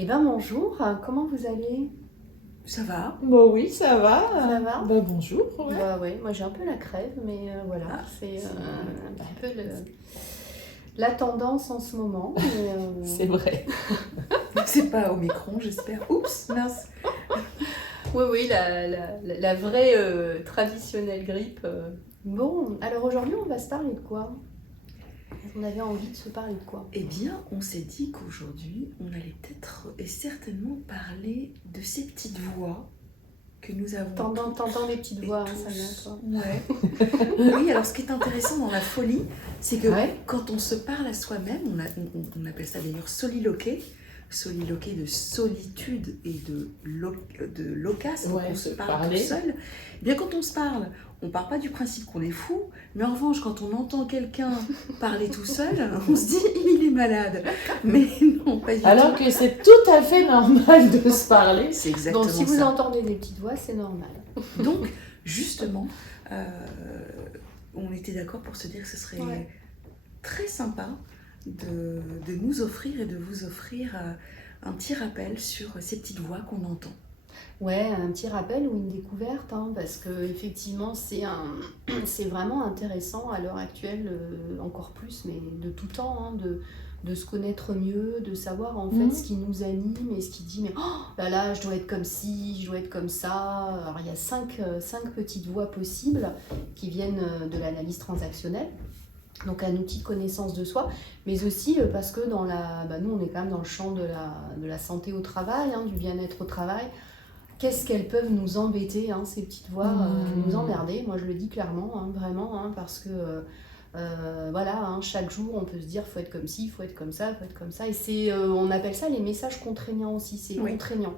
Eh ben bonjour, comment vous allez? Ça va? Bah oui, ça va. Ça va? Bah bonjour, ouais. Bah ouais, moi j'ai un peu la crève, mais voilà, Ah, c'est c'est un petit peu la tendance en ce moment. Mais, C'est vrai. C'est pas Omicron, j'espère. Oups, mince. oui, oui, la vraie traditionnelle grippe. Bon, alors aujourd'hui on va se parler de quoi? On avait envie de se parler de quoi? Eh bien, on s'est dit qu'aujourd'hui, on allait peut-être et certainement parler de ces petites voix que nous avons. T'entends les petites voix, hein, tous. ça vient toi. Ouais. Oui, alors ce qui est intéressant dans la folie, c'est que Ouais. quand on se parle à soi-même, on appelle ça d'ailleurs soliloquer, soliloquer de solitude et de loquace, quand Ouais, on se se parle parler. tout seul. Eh bien, quand on se parle, on part pas du principe qu'on est fou, mais en revanche, quand on entend quelqu'un parler tout seul, on se dit il est malade. Mais non, pas du Alors tout. que c'est tout à fait normal de se parler. C'est exactement Donc si vous ça. entendez des petites voix, c'est normal. Donc, justement, on était d'accord pour se dire que ce serait Ouais. très sympa de nous offrir et de vous offrir un petit rappel sur ces petites voix qu'on entend. Ouais, un petit rappel ou une découverte, hein, parce que effectivement c'est vraiment intéressant à l'heure actuelle, encore plus, mais de tout temps, hein, de se connaître mieux, de savoir en fait ce qui nous anime et ce qui dit mais oh là là, je dois être comme ci, je dois être comme ça. Alors il y a cinq petites voies possibles qui viennent de l'analyse transactionnelle. Donc un outil de connaissance de soi, mais aussi parce que nous on est quand même dans le champ de la santé au travail, hein, du bien-être au travail. Qu'est-ce qu'elles peuvent nous embêter, hein, ces petites voix, nous emmerder, moi je le dis clairement, hein, vraiment, hein, parce que voilà, hein, chaque jour on peut se dire faut être comme ci, faut être comme ça, faut être comme ça, et on appelle ça les messages contraignants aussi, c'est Oui. contraignant.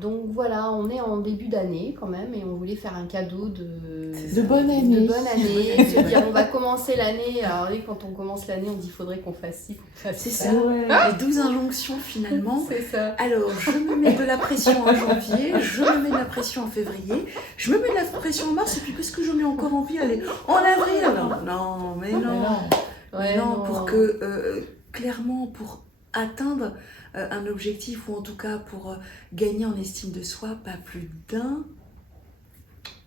Donc voilà, on est en début d'année quand même et on voulait faire un cadeau De bonne année. de bonne année, se dire on va commencer l'année. Alors oui, quand on commence l'année, on dit faudrait qu'on fasse ci, qu'on fasse C'est ça. ça, Ouais. les 12 injonctions finalement. C'est ça. Alors, je me mets de la pression en janvier, je me mets de la pression en février, je me mets de la pression en mars, et puis qu'est-ce que je mets encore en vie? Allez, en avril alors. Non, mais Mais non. non. Ouais, Non, pour que, clairement, pour atteindre un objectif, ou en tout cas pour gagner en estime de soi, pas plus d'un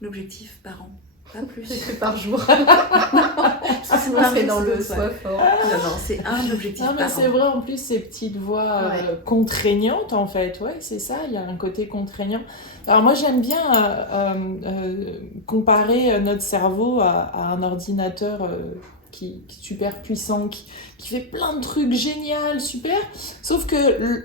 objectif par an. Pas plus. C'est par jour. Sinon, on serait dans le Ouais. soi fort. Non, c'est un objectif Non, mais par c'est an. vrai, en plus, ces petites voix contraignantes, en fait. Ouais, c'est ça, il y a un côté contraignant. Alors, moi, j'aime bien comparer notre cerveau à un ordinateur qui est super puissant, qui fait plein de trucs géniaux, super. Sauf que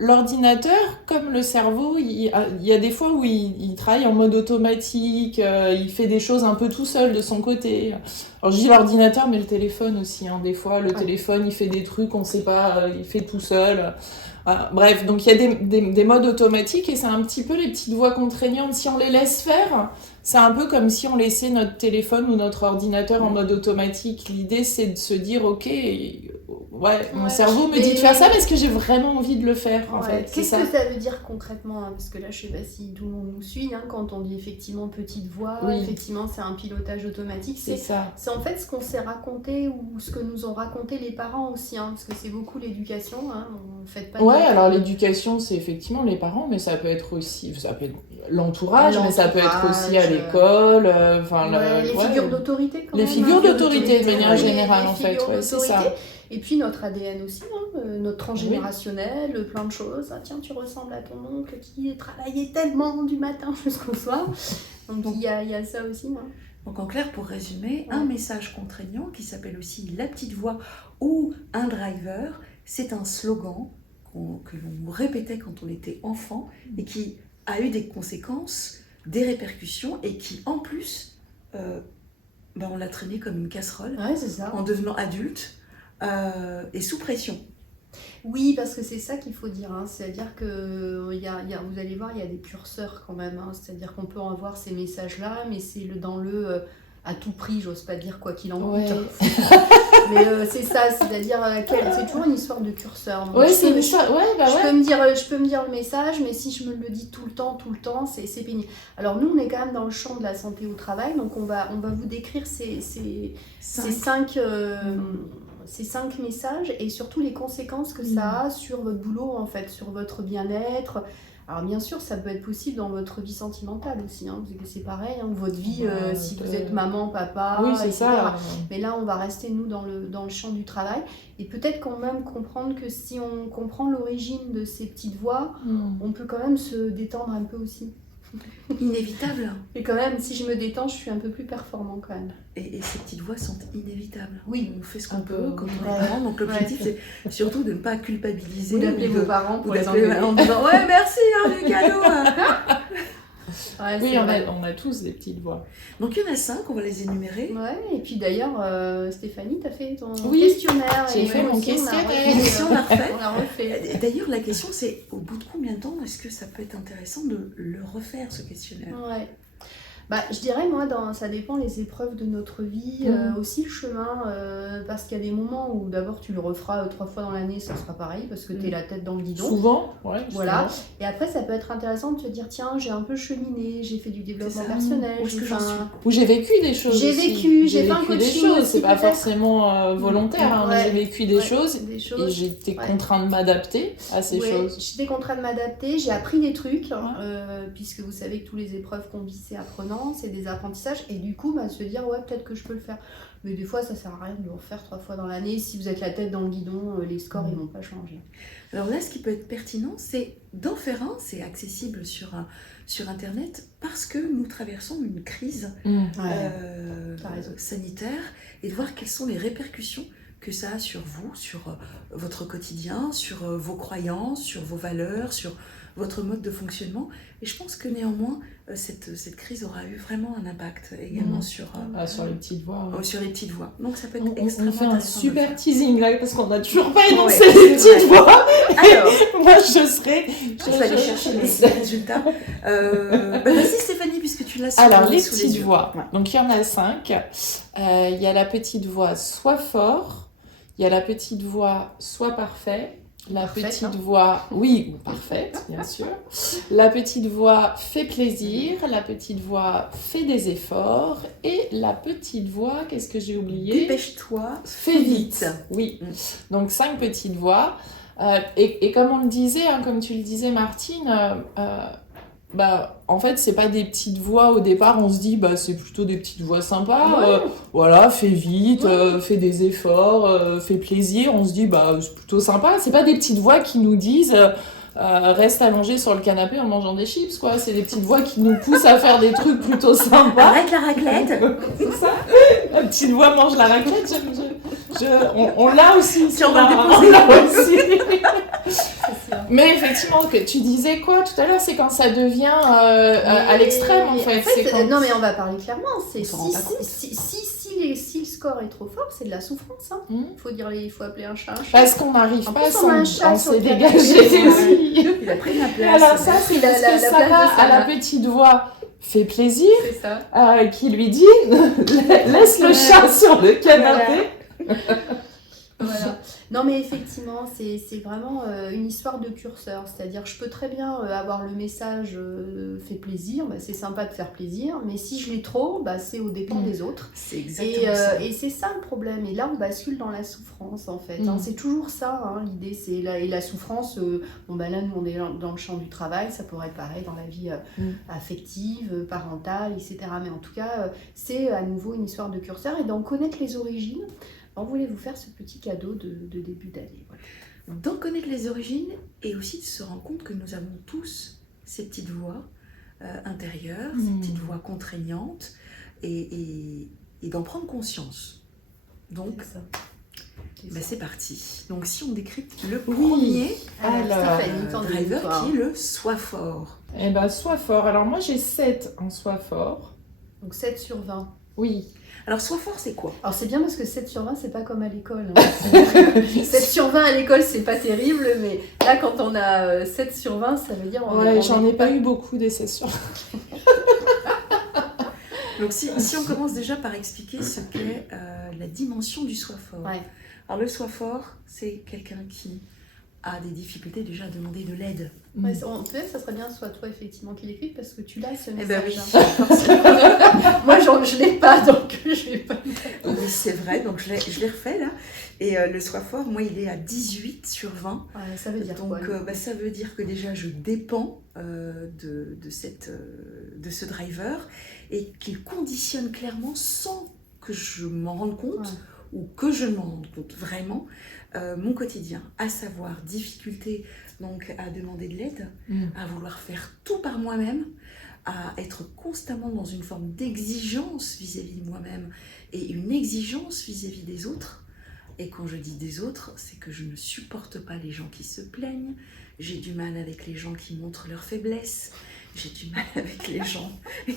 l'ordinateur, comme le cerveau, il y a des fois où il travaille en mode automatique, il fait des choses un peu tout seul de son côté. Alors je dis l'ordinateur, mais le téléphone aussi, hein. Des fois, le téléphone, il fait des trucs, on sait pas, il fait tout seul. Bref, donc il y a des modes automatiques et c'est un petit peu les petites voix contraignantes. Si on les laisse faire, c'est un peu comme si on laissait notre téléphone ou notre ordinateur en mode automatique. L'idée, c'est de se dire, ok, mon cerveau me dit de faire ça parce que j'ai vraiment envie de le faire, en fait. Qu'est-ce que ça veut dire concrètement, hein, parce que là, je sais pas si tout le monde nous suit, hein, quand on dit effectivement petite voix, Oui. effectivement, c'est un pilotage automatique. C'est ça. C'est en fait ce qu'on s'est raconté ou ce que nous ont raconté les parents aussi, hein, parce que c'est beaucoup l'éducation. Hein, on fait pas Ouais, alors l'éducation, c'est effectivement les parents, mais ça peut être aussi, ça peut être l'entourage, mais ça peut être aussi à l'école, les figures d'autorité quand les même. figures d'autorité de manière ouais, générale, les en fait, figures ouais, c'est d'autorité. ça. Et puis notre ADN aussi, hein, notre transgénérationnel, plein de choses. Ah tiens, tu ressembles à ton oncle qui travaillait tellement du matin jusqu'au soir. Donc il y a ça aussi. Hein. Donc en clair, pour résumer, un message contraignant qui s'appelle aussi la petite voix ou un driver, c'est un slogan que l'on répétait quand on était enfant et qui a eu des conséquences, des répercussions et qui en plus, on l'a traîné comme une casserole C'est ça. en devenant adulte et sous pression. Oui, parce que c'est ça qu'il faut dire, hein. C'est-à-dire que vous allez voir, il y a des curseurs quand même, hein. C'est-à-dire qu'on peut avoir ces messages-là, mais c'est dans le à tout prix, j'ose pas dire quoi qu'il en coûte. Mais c'est ça, c'est-à-dire c'est toujours une histoire de curseur. Donc, c'est une histoire. Je peux me dire le message, mais si je me le dis tout le temps, c'est pénible. Alors nous, on est quand même dans le champ de la santé au travail, donc on va vous décrire ces cinq ces 5 messages et surtout les conséquences que ça a sur votre boulot, en fait, sur votre bien-être. Alors bien sûr, ça peut être possible dans votre vie sentimentale aussi, hein, parce que c'est pareil, hein, votre vie, si vous êtes maman, papa, Oui, c'est etc. ça. Mais là, on va rester, nous, dans le champ du travail. Et peut-être quand même comprendre que si on comprend l'origine de ces petites voix, on peut quand même se détendre un peu aussi. Inévitable. Et quand même, si je me détends, je suis un peu plus performant quand même. Et ces petites voix sont inévitables. Oui. On fait ce qu'on Un peut peu, quand on ouais. est parent. Donc l'objectif, c'est surtout de ne pas culpabiliser. Ou d'appeler ou de- vos parents pour ou les d'appeler engueuler. en disant ouais merci du cadeau. Ouais, Oui, c'est vrai. on a tous des petites voix. Donc il y en a 5, on va les énumérer. Ouais, et puis d'ailleurs, Stéphanie, t'as fait ton Oui, questionnaire. j'ai et fait nous mon aussi, questionnaire. On l'a refait. On l'a refait. D'ailleurs, la question c'est au bout de combien de temps est-ce que ça peut être intéressant de le refaire ce questionnaire? Ouais. Bah, je dirais, moi, ça dépend les épreuves de notre vie, aussi le chemin, parce qu'il y a des moments où d'abord tu le referas 3 fois dans l'année, ça sera pareil, parce que t'es la tête dans le guidon. Souvent, ouais. Voilà. souvent. Et après, ça peut être intéressant de te dire, tiens, j'ai un peu cheminé, j'ai fait du développement C'est ça. personnel, Où est-ce que j'en suis? Où j'ai vécu des choses. J'ai aussi. vécu, j'ai fait un vécu des coaching choses. aussi, C'est pas peut-être. forcément volontaire, hein, mais Ouais. j'ai vécu des Ouais, choses. des Et choses. j'ai été Ouais. contrainte de m'adapter à ces Ouais, choses. j'étais contrainte de m'adapter, j'ai appris des trucs, Ouais. puisque vous savez que toutes les épreuves qu'on vit, c'est apprenant, c'est des apprentissages, et du coup, se dire, ouais, peut-être que je peux le faire. Mais des fois, ça sert à rien de le refaire 3 fois dans l'année. Si vous êtes la tête dans le guidon, les scores, ils vont pas changer. Alors là, ce qui peut être pertinent, c'est d'en faire un. C'est accessible sur Internet parce que nous traversons une crise T'as raison. sanitaire et de voir quelles sont les répercussions que ça a sur vous, sur votre quotidien, sur vos croyances, sur vos valeurs, sur votre mode de fonctionnement. Et je pense que néanmoins, cette crise aura eu vraiment un impact également sur Sur les petites voix. Ouais. les petites voix. Donc ça peut être On extrêmement fait un intéressant de le super faire. teasing là parce qu'on n'a toujours pas énoncé Ouais, les c'est petites vrai. voix. Alors, Moi, je serais. je vais aller chercher les résultats. Vas-y Stéphanie, puisque tu l'as sous Alors, les sous petites yeux. voix. Ouais. Donc, il y en a 5. Il y a la petite voix sois fort. Il y a la petite voix sois parfait. La Parfaite, petite hein. voix, oui, ou parfaite, bien sûr. La petite voix fais plaisir. La petite voix fais des efforts. Et la petite voix, qu'est-ce que j'ai oublié? Dépêche-toi, Fais vite. Oui. Donc 5 petites voix. Et comme on le disait, hein, comme tu le disais Martine, en fait, c'est pas des petites voix au départ, on se dit, c'est plutôt des petites voix sympas. Ouais. Voilà, fais vite, Ouais. fais des efforts, fais plaisir. On se dit, c'est plutôt sympa. C'est pas des petites voix qui nous disent, reste allongé sur le canapé en mangeant des chips, quoi. C'est des petites voix qui nous poussent à faire des trucs plutôt sympas. arrête la raclette. C'est ça. La petite voix mange la raclette. On l'a aussi. Si on va le on déposer. l'a aussi. C'est sûr. Mais effectivement, que tu disais quoi tout à l'heure, c'est quand ça devient à l'extrême en fait. C'est quand... Non, mais on va parler clairement. C'est On s'en rend pas compte. si le score est trop fort, c'est de la souffrance. Hein. Il faut appeler un chat un chat. Parce qu'on n'arrive En pas plus, on a un chat à sur s'est le canapé. dégagé Ouais. aussi. Il a pris la Et place. alors ça, c'est parce La que place Sarah, de à Sarah. la petite voix, fait plaisir, C'est ça. qui lui dit laisse le chat sur le canapé. Voilà. Non, mais effectivement, c'est vraiment une histoire de curseur. C'est-à-dire, je peux très bien avoir le message fait plaisir, c'est sympa de faire plaisir, mais si je l'ai trop, c'est au dépend des autres. C'est exactement ça. Et c'est ça le problème. Et là, on bascule dans la souffrance, en fait. Hein. C'est toujours ça, hein, l'idée. Et la souffrance, là, nous, on est dans le champ du travail. Ça pourrait être pareil dans la vie affective, parentale, etc. Mais en tout cas, c'est à nouveau une histoire de curseur. Et d'en connaître les origines, on voulait vous faire ce petit cadeau de début d'année. Voilà. D'en connaître les origines et aussi de se rendre compte que nous avons tous ces petites voix intérieures, ces petites voix contraignantes et d'en prendre conscience. Donc, c'est parti. Donc, si on décrypte le premier Alors, Stéphanie, t'en dis driver quoi qui est le sois fort. Eh sois fort. Alors moi j'ai 7 en sois fort. Donc 7 sur 20. Oui. Alors, sois fort, c'est quoi? Alors c'est bien parce que 7 sur 20, c'est pas comme à l'école. Hein. 7 sur 20 à l'école, c'est pas terrible, mais là, quand on a 7 sur 20, ça veut dire... J'en ai pas eu beaucoup des sessions. Donc, si on commence déjà par expliquer ce qu'est la dimension du soi fort. Ouais. Alors, le soi fort, c'est quelqu'un qui a des difficultés déjà à demander de l'aide. Ouais, peut-être ça serait bien soit toi effectivement qui l'écrive parce que tu l'as ce Eh ben message. Hein. Moi je l'ai pas donc je vais pas. Oui, c'est vrai, donc je l'ai refait là. Et le Sois fort, moi il est à 18 sur 20. Ouais, ça veut dire donc, quoi ça veut dire que déjà je dépends de ce driver et qu'il conditionne clairement sans que je m'en rende compte ou que je m'en rende compte vraiment mon quotidien, à savoir difficulté donc à demander de l'aide, à vouloir faire tout par moi-même, à être constamment dans une forme d'exigence vis-à-vis de moi-même et une exigence vis-à-vis des autres. Et quand je dis des autres, c'est que je ne supporte pas les gens qui se plaignent, j'ai du mal avec les gens qui montrent leurs faiblesses, j'ai du mal avec les gens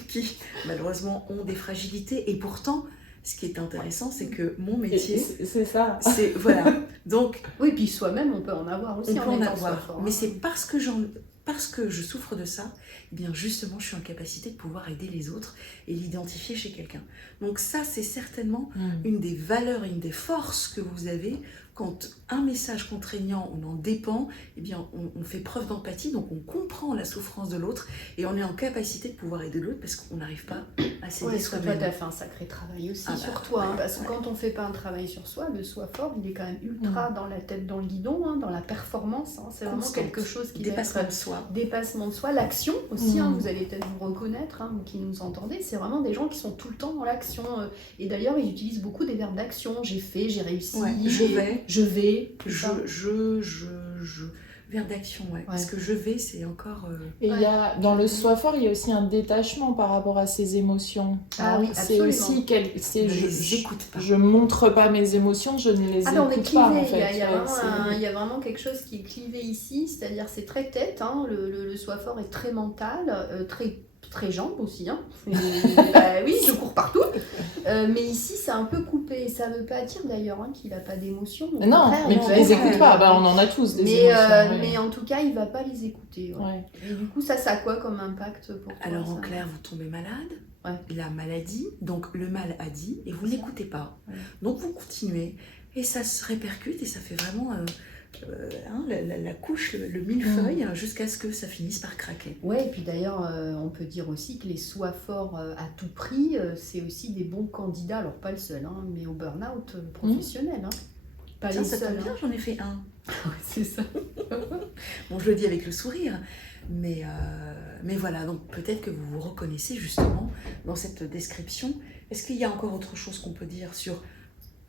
qui malheureusement ont des fragilités. Et pourtant, ce qui est intéressant, c'est que mon métier... C'est ça. Voilà. Donc, oui, puis soi-même, on peut en avoir aussi. On peut en avoir, fort, mais c'est parce que je souffre de ça, eh bien justement, je suis en capacité de pouvoir aider les autres et l'identifier chez quelqu'un. Donc ça, c'est certainement une des valeurs, une des forces que vous avez. Quand un message contraignant, on en dépend, eh bien, on fait preuve d'empathie, donc on comprend la souffrance de l'autre et on est en capacité de pouvoir aider l'autre parce qu'on n'arrive pas à s'aider soi-même. Toi, tu as fait un sacré travail aussi sur toi, parce que quand on ne fait pas un travail sur soi, le soi fort, il est quand même ultra dans la tête, dans le guidon, dans la performance. C'est vraiment quelque chose qui dépassement de soi. Dépassement de soi, l'action aussi, vous allez peut-être vous reconnaître, vous qui nous entendez, c'est vraiment des gens qui sont tout le temps dans l'action. Et d'ailleurs, ils utilisent beaucoup des verbes d'action. J'ai fait, j'ai réussi, je vais. Verbe d'action, parce que je vais, c'est encore... Et dans le Sois fort, il y a aussi un détachement par rapport à ses émotions. Ah oui, c'est absolument. aussi je montre pas mes émotions, je ne les écoute on est clivé. pas en fait. Il y a vraiment quelque chose qui est clivé ici, c'est-à-dire c'est très tête, le Sois fort est très mental, très jambes aussi, oui, je cours partout, mais ici c'est un peu coupé, ça ne veut pas dire d'ailleurs qu'il n'a pas d'émotions. Non, mais tu les écoutes pas, on en a tous des émotions. Mais en tout cas il ne va pas les écouter. Et du coup ça a quoi comme impact pour toi? Alors en clair, vous tombez malade, la maladie, donc le mal a dit, et vous n'écoutez pas. Donc vous continuez, et ça se répercute, et ça fait vraiment... la couche, le millefeuille, jusqu'à ce que ça finisse par craquer. Ouais, et puis d'ailleurs, on peut dire aussi que les Sois forts à tout prix, c'est aussi des bons candidats, alors pas le seul, mais au burn-out professionnel. Pas tiens, les ça seuls. tombe bien, j'en ai fait un. C'est ça. Bon, je le dis avec le sourire, mais voilà, donc peut-être que vous vous reconnaissez justement dans cette description. Est-ce qu'il y a encore autre chose qu'on peut dire sur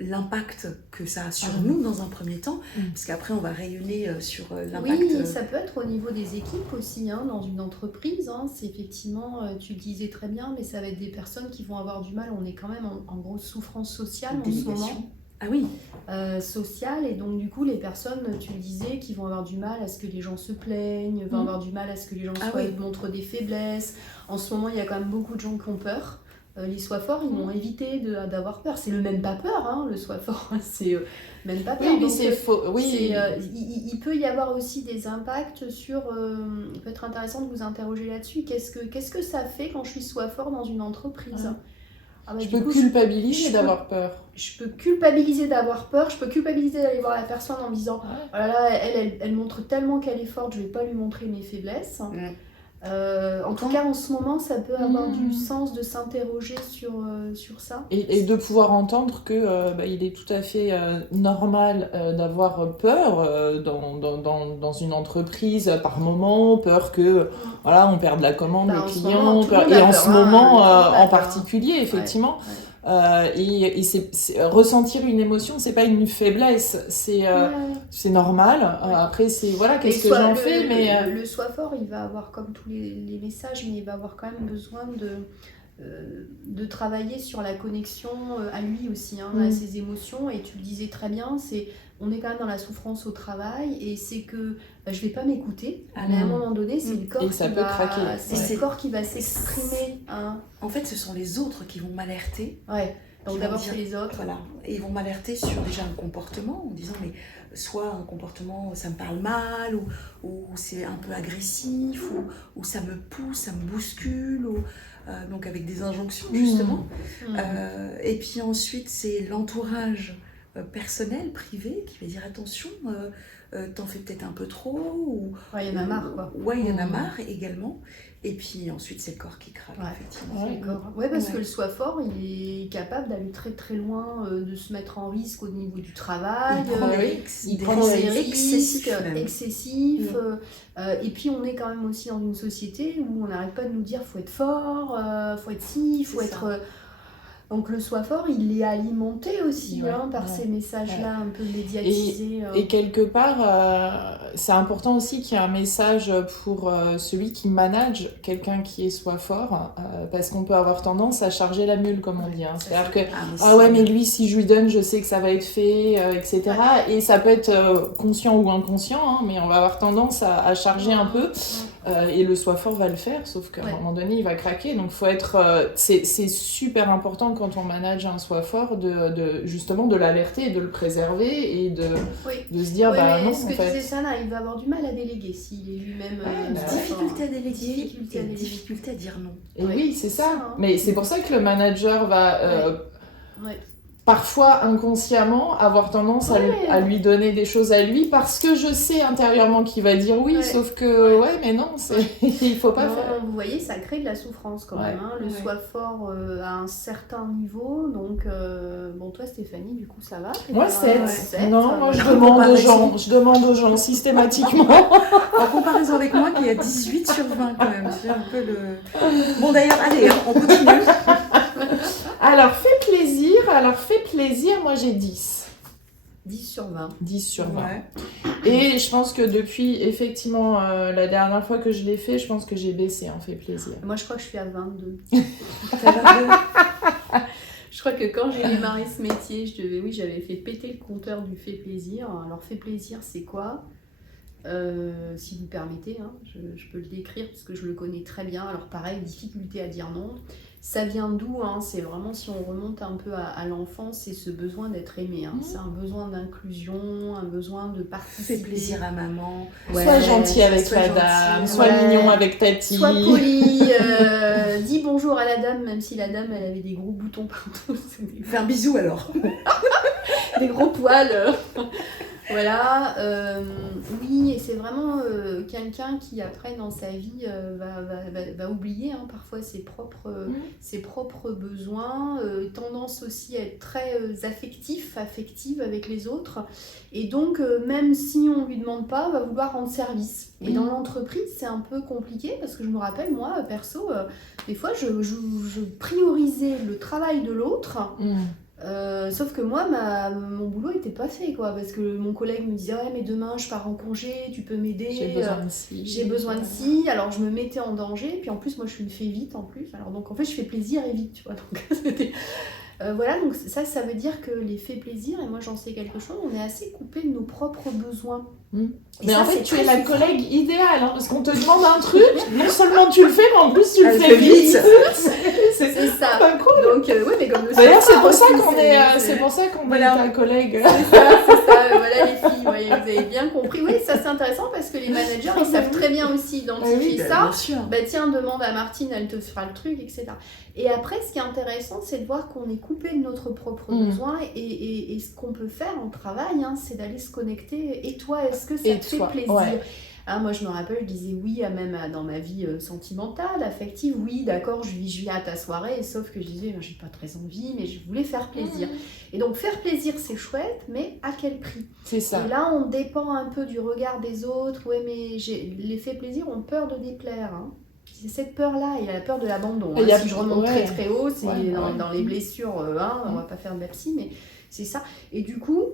l'impact que ça a sur nous dans un premier temps, parce qu'après on va rayonner sur l'impact. Oui, ça peut être au niveau des équipes aussi, dans une entreprise, c'est effectivement, tu le disais très bien, mais ça va être des personnes qui vont avoir du mal, on est quand même en grosse souffrance sociale en ce moment. Ah oui. Sociale, et donc du coup les personnes, tu le disais, qui vont avoir du mal à ce que les gens se plaignent, vont avoir du mal à ce que les gens montrent des faiblesses. En ce moment il y a quand même beaucoup de gens qui ont peur. Les Sois forts, ils vont éviter d'avoir peur. C'est le même pas peur, le Sois fort, c'est même pas peur. Oui, mais c'est faux. Oui. Il peut y avoir aussi des impacts sur... il peut être intéressant de vous interroger là-dessus. Qu'est-ce que ça fait quand je suis Sois fort dans une entreprise? Je peux culpabiliser d'avoir peur. Je peux culpabiliser d'avoir peur. Je peux culpabiliser d'aller voir la personne en me disant oh là là, elle montre tellement qu'elle est forte, je vais pas lui montrer mes faiblesses. En tout cas, en ce moment, ça peut avoir du sens de s'interroger sur ça. Et de pouvoir entendre que il est tout à fait normal d'avoir peur dans une entreprise par moment, peur que on perde la commande, le client, et en ce moment en particulier, effectivement. Et ressentir une émotion, c'est pas une faiblesse, c'est normal. Après, c'est qu'est-ce que j'en fais, mais le Sois fort, il va avoir comme tous les messages, mais il va avoir quand même besoin de travailler sur la connexion à lui aussi, à ses émotions. Et tu le disais très bien, on est quand même dans la souffrance au travail, et c'est que je vais pas m'écouter. À un moment donné, c'est le corps qui va s'exprimer. En fait, ce sont les autres qui vont m'alerter. Donc d'abord c'est les autres. Voilà. Et ils vont m'alerter sur déjà un comportement, en disant mais soit un comportement ça me parle mal, ou c'est un peu agressif, ou ça me pousse, ça me bouscule, donc avec des injonctions justement. Et puis ensuite c'est l'entourage personnel, privé, qui va dire attention, t'en fais peut-être un peu trop, ou Il y en a marre, quoi. Ouais, il y en a marre également. Et puis ensuite, c'est le corps qui craque, Ouais, effectivement. c'est le corps. Ouais, parce que le soi fort, il est capable d'aller très très loin, de se mettre en risque au niveau du travail. Il prend des risques excessifs. Et puis on est quand même aussi dans une société où on n'arrête pas de nous dire faut être fort, faut être ci, faut être. Donc le soi fort, il est alimenté aussi par ces messages-là un peu médiatisés. Et quelque part, c'est important aussi qu'il y ait un message pour celui qui manage quelqu'un qui est soi fort, parce qu'on peut avoir tendance à charger la mule, comme on dit. Hein. C'est-à-dire que, mais lui, si je lui donne, je sais que ça va être fait, etc. Et ça peut être conscient ou inconscient, hein, mais on va avoir tendance à charger un peu. Et le soi fort va le faire, sauf qu'à un moment donné, il va craquer. Donc, faut être, c'est super important quand on manage un soi fort justement de l'alerter et de le préserver et de se dire non, ce que disait Sana, il va avoir du mal à déléguer s'il est lui-même difficulté à déléguer, difficulté à dire non. Et oui, c'est ça. Hein. Mais c'est pour ça que le manager va parfois inconsciemment avoir tendance à lui donner des choses à lui parce que je sais intérieurement qu'il va dire oui, sauf que mais non, il faut pas faire. Vous voyez, ça crée de la souffrance quand même. Hein. Le soi fort à un certain niveau. Donc, toi Stéphanie, du coup, ça va? Moi, 7. Non, moi je demande aux gens systématiquement. En comparaison avec moi qui est à 18 sur 20 quand même. C'est un peu le... Bon d'ailleurs, allez, on continue. Alors, fais plaisir, moi j'ai 10. 10 sur 20. 10 sur 20. Ouais. Et je pense que depuis, effectivement, la dernière fois que je l'ai fait, je pense que j'ai baissé en fait plaisir. Moi, je crois que je suis à 22. Je crois que quand j'ai démarré ce métier, j'avais fait péter le compteur du fait plaisir. Alors, fait plaisir, c'est quoi ? Si vous permettez, hein, je peux le décrire parce que je le connais très bien. Alors pareil, difficulté à dire non. Ça vient d'où hein? C'est vraiment, si on remonte un peu à l'enfance, c'est ce besoin d'être aimé. Hein. C'est un besoin d'inclusion, un besoin de participer. Fais plaisir à maman. Sois gentil avec la dame, sois mignon avec tati. Sois poli, dis bonjour à la dame, même si la dame, elle avait des gros boutons partout. Fais un bisou alors. Des gros poils. Voilà, oui, et c'est vraiment quelqu'un qui après dans sa vie va oublier parfois ses propres besoins, tendance aussi à être très affective avec les autres, et donc même si on lui demande pas, va vouloir rendre service. Et dans l'entreprise, c'est un peu compliqué parce que je me rappelle, moi, perso, des fois je priorisais le travail de l'autre. Sauf que moi, mon boulot était pas fait, quoi, parce que mon collègue me disait mais demain je pars en congé, tu peux m'aider, j'ai besoin de ci, alors je me mettais en danger, puis en plus moi je suis une fée vite en plus, alors donc en fait je fais plaisir et vite, tu vois, donc c'était... voilà, donc ça veut dire que les faits plaisir, et moi j'en sais quelque chose, on est assez coupé de nos propres besoins. Mais ça, en fait, tu es la collègue idéale, hein, parce qu'on te demande un truc, non seulement tu le fais, mais en plus tu le fais vite. C'est ça. Pas cool. Donc, mais comme le d'ailleurs, c'est pour ça qu'on est ta collègue. C'est ça, voilà les filles, vous avez bien compris. Oui, ça c'est intéressant parce que les managers, ils savent très bien aussi identifier ça. Tiens, demande à Martine, elle te fera le truc, etc. Et après, ce qui est intéressant, c'est de voir qu'on est coupé de notre propre besoin, et ce qu'on peut faire en travail, c'est d'aller se connecter. Et toi, est-ce que ça te fait plaisir? Moi, je me rappelle, je disais oui, même dans ma vie sentimentale, affective, oui, d'accord, je viens à ta soirée, sauf que je disais, j'ai pas très envie, mais je voulais faire plaisir. Et donc, faire plaisir, c'est chouette, mais à quel prix? C'est ça. Et là, on dépend un peu du regard des autres. Ouais, mais les faits plaisir ont peur de déplaire. C'est cette peur-là, il y a la peur de l'abandon. Si je remonte très très haut, c'est dans les blessures, on va pas faire de la psy, mais c'est ça. Et du coup,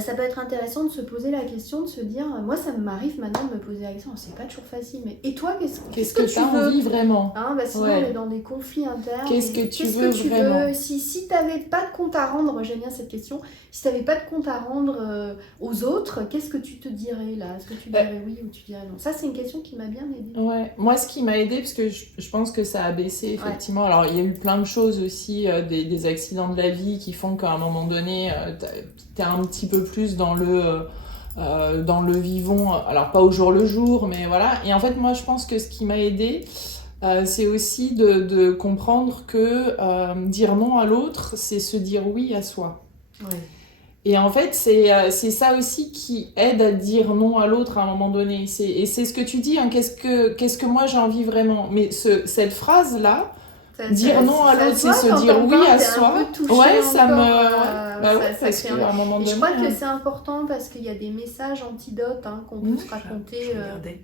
ça peut être intéressant de se poser la question, de se dire, moi ça m'arrive maintenant de me poser la question, c'est pas toujours facile, mais et toi, qu'est-ce que tu veux envie vraiment? Sinon on est dans des conflits internes. Qu'est-ce que tu veux vraiment? Si t'avais pas de compte à rendre, j'aime bien cette question, si t'avais pas de compte à rendre aux autres, qu'est-ce que tu te dirais là? Est-ce que tu dirais oui ou tu dirais non? Ça c'est une question qui m'a bien aidée. Ouais, moi ce qui m'a aidée, parce que je pense que ça a baissé effectivement, alors il y a eu plein de choses aussi, des accidents de la vie qui font qu'à un moment donné, t'es un petit peu plus dans le vivant, alors pas au jour le jour, mais voilà. Et en fait, moi, je pense que ce qui m'a aidée, c'est aussi de comprendre que dire non à l'autre, c'est se dire oui à soi. Ouais. Et en fait, c'est ça aussi qui aide à dire non à l'autre à un moment donné. Et c'est ce que tu dis, hein, qu'est-ce que moi j'ai envie vraiment. Mais cette phrase-là, dire non à l'autre, c'est se dire oui à soi. Ouais, ça me... Bah ouais, parce qu'à un moment donné... Je crois que c'est important parce qu'il y a des messages antidotes qu'on peut se raconter. Je regardais,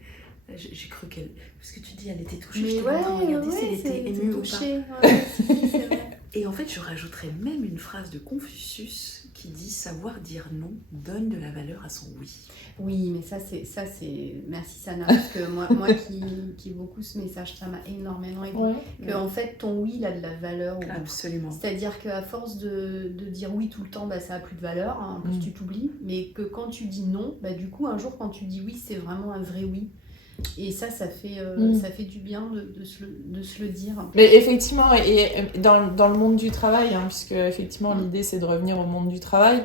j'ai cru qu'elle... Parce que tu dis, elle était touchée, Mais je t'ai regardé si elle était émue ou pas. Ouais, c'est vrai. Et en fait, je rajouterais même une phrase de Confucius qui dit « Savoir dire non donne de la valeur à son oui ». Oui, mais ça c'est... Merci Sana, parce que moi qui ai beaucoup ce message, ça m'a énormément aidé. Ouais. Que en fait, ton oui, il a de la valeur. Absolument. C'est-à-dire qu'à force de dire oui tout le temps, ça n'a plus de valeur, en plus tu t'oublies. Mais que quand tu dis non, du coup, un jour, quand tu dis oui, c'est vraiment un vrai oui. Et ça fait du bien de se le dire. Mais effectivement, et dans le monde du travail, puisque effectivement l'idée c'est de revenir au monde du travail,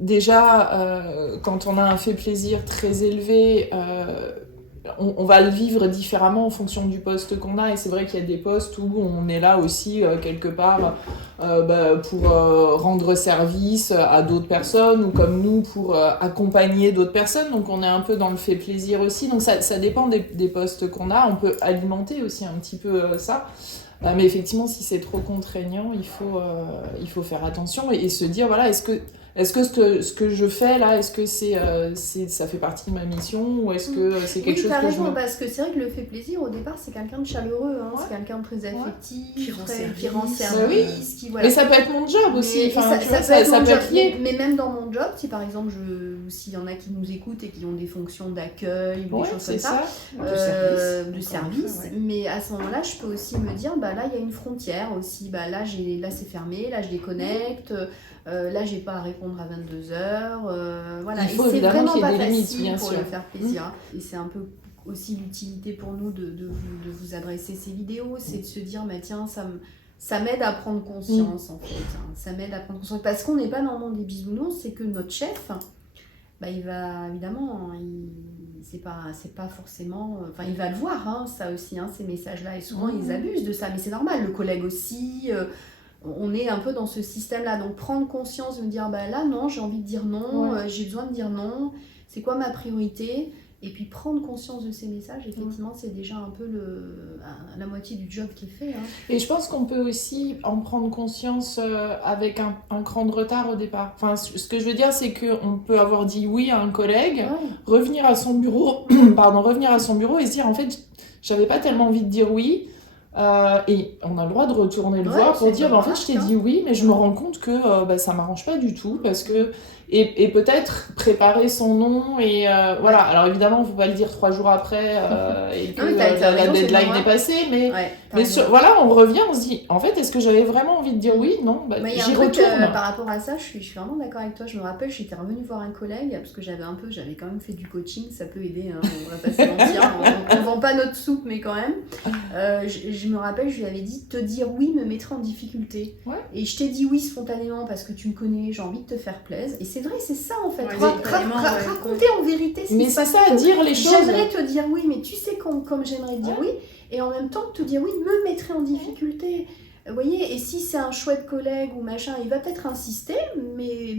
déjà quand on a un fait plaisir très élevé, on va le vivre différemment en fonction du poste qu'on a, et c'est vrai qu'il y a des postes où on est là aussi quelque part pour rendre service à d'autres personnes, ou comme nous pour accompagner d'autres personnes, donc on est un peu dans le fait plaisir aussi, donc ça dépend des postes qu'on a, on peut alimenter aussi un petit peu ça, mais effectivement si c'est trop contraignant, il faut faire attention et se dire voilà, est-ce que ce que je fais là, est-ce que ça fait partie de ma mission, ou est-ce que c'est quelque chose que je... parce que c'est vrai que le fait plaisir, au départ, c'est quelqu'un de chaleureux, c'est quelqu'un de très affectif, qui rend service, qui, voilà. Mais ça peut être mon job aussi, ça peut être lié. Mais même dans mon job, si par exemple, s'il y en a qui nous écoutent et qui ont des fonctions d'accueil ou des choses comme ça, de service, mais à ce moment-là, je peux aussi me dire, là, il y a une frontière aussi, là, c'est fermé, là, je déconnecte, là, j'ai pas à répondre à 22h. Voilà. Il faut et c'est vraiment pas limites, facile pour le faire plaisir. Et c'est un peu aussi l'utilité pour nous de vous adresser ces vidéos, c'est de se dire, tiens, ça m'aide à prendre conscience en fait. Ça m'aide à prendre conscience. Parce qu'on n'est pas dans le monde des bisounours, c'est que notre chef, il va évidemment, c'est pas forcément. Enfin, il va le voir, ça aussi, ces messages-là. Et souvent, ils abusent de ça. Mais c'est normal, le collègue aussi. On est un peu dans ce système-là. Donc, prendre conscience, de me dire, là, non, j'ai envie de dire non, j'ai besoin de dire non, c'est quoi ma priorité ? Et puis, prendre conscience de ces messages, effectivement, c'est déjà un peu la moitié du job qui est fait. Et je pense qu'on peut aussi en prendre conscience avec un cran de retard au départ. Enfin, ce que je veux dire, c'est qu'on peut avoir dit oui à un collègue, revenir à son bureau et se dire, en fait, j'avais pas tellement envie de dire oui. Et on a le droit de retourner le voir pour dire en fait je t'ai dit oui, mais je me rends compte que ça m'arrange pas du tout, parce que et peut-être préparer son nom et voilà. Alors évidemment on ne peut pas le dire 3 jours après et que la deadline est passée, mais voilà, on revient, on se dit en fait est-ce que j'avais vraiment envie de dire oui, non, j'y retourne. Par rapport à ça, je suis vraiment d'accord avec toi. Je me rappelle, j'étais revenue voir un collègue parce que j'avais quand même fait du coaching, ça peut aider, on va pas se mentir, on vend pas notre soupe, mais quand même. Je me rappelle, je lui avais dit, te dire oui me mettrait en difficulté. Et je t'ai dit oui spontanément parce que tu me connais, j'ai envie de te faire plaisir. Et c'est vrai, c'est ça en fait. Raconter en vérité. Mais c'est ça, dire les choses. J'aimerais te dire oui, mais tu sais comme j'aimerais dire oui. Et en même temps, te dire oui me mettrait en difficulté. Vous voyez, et si c'est un chouette collègue ou machin, il va peut-être insister, mais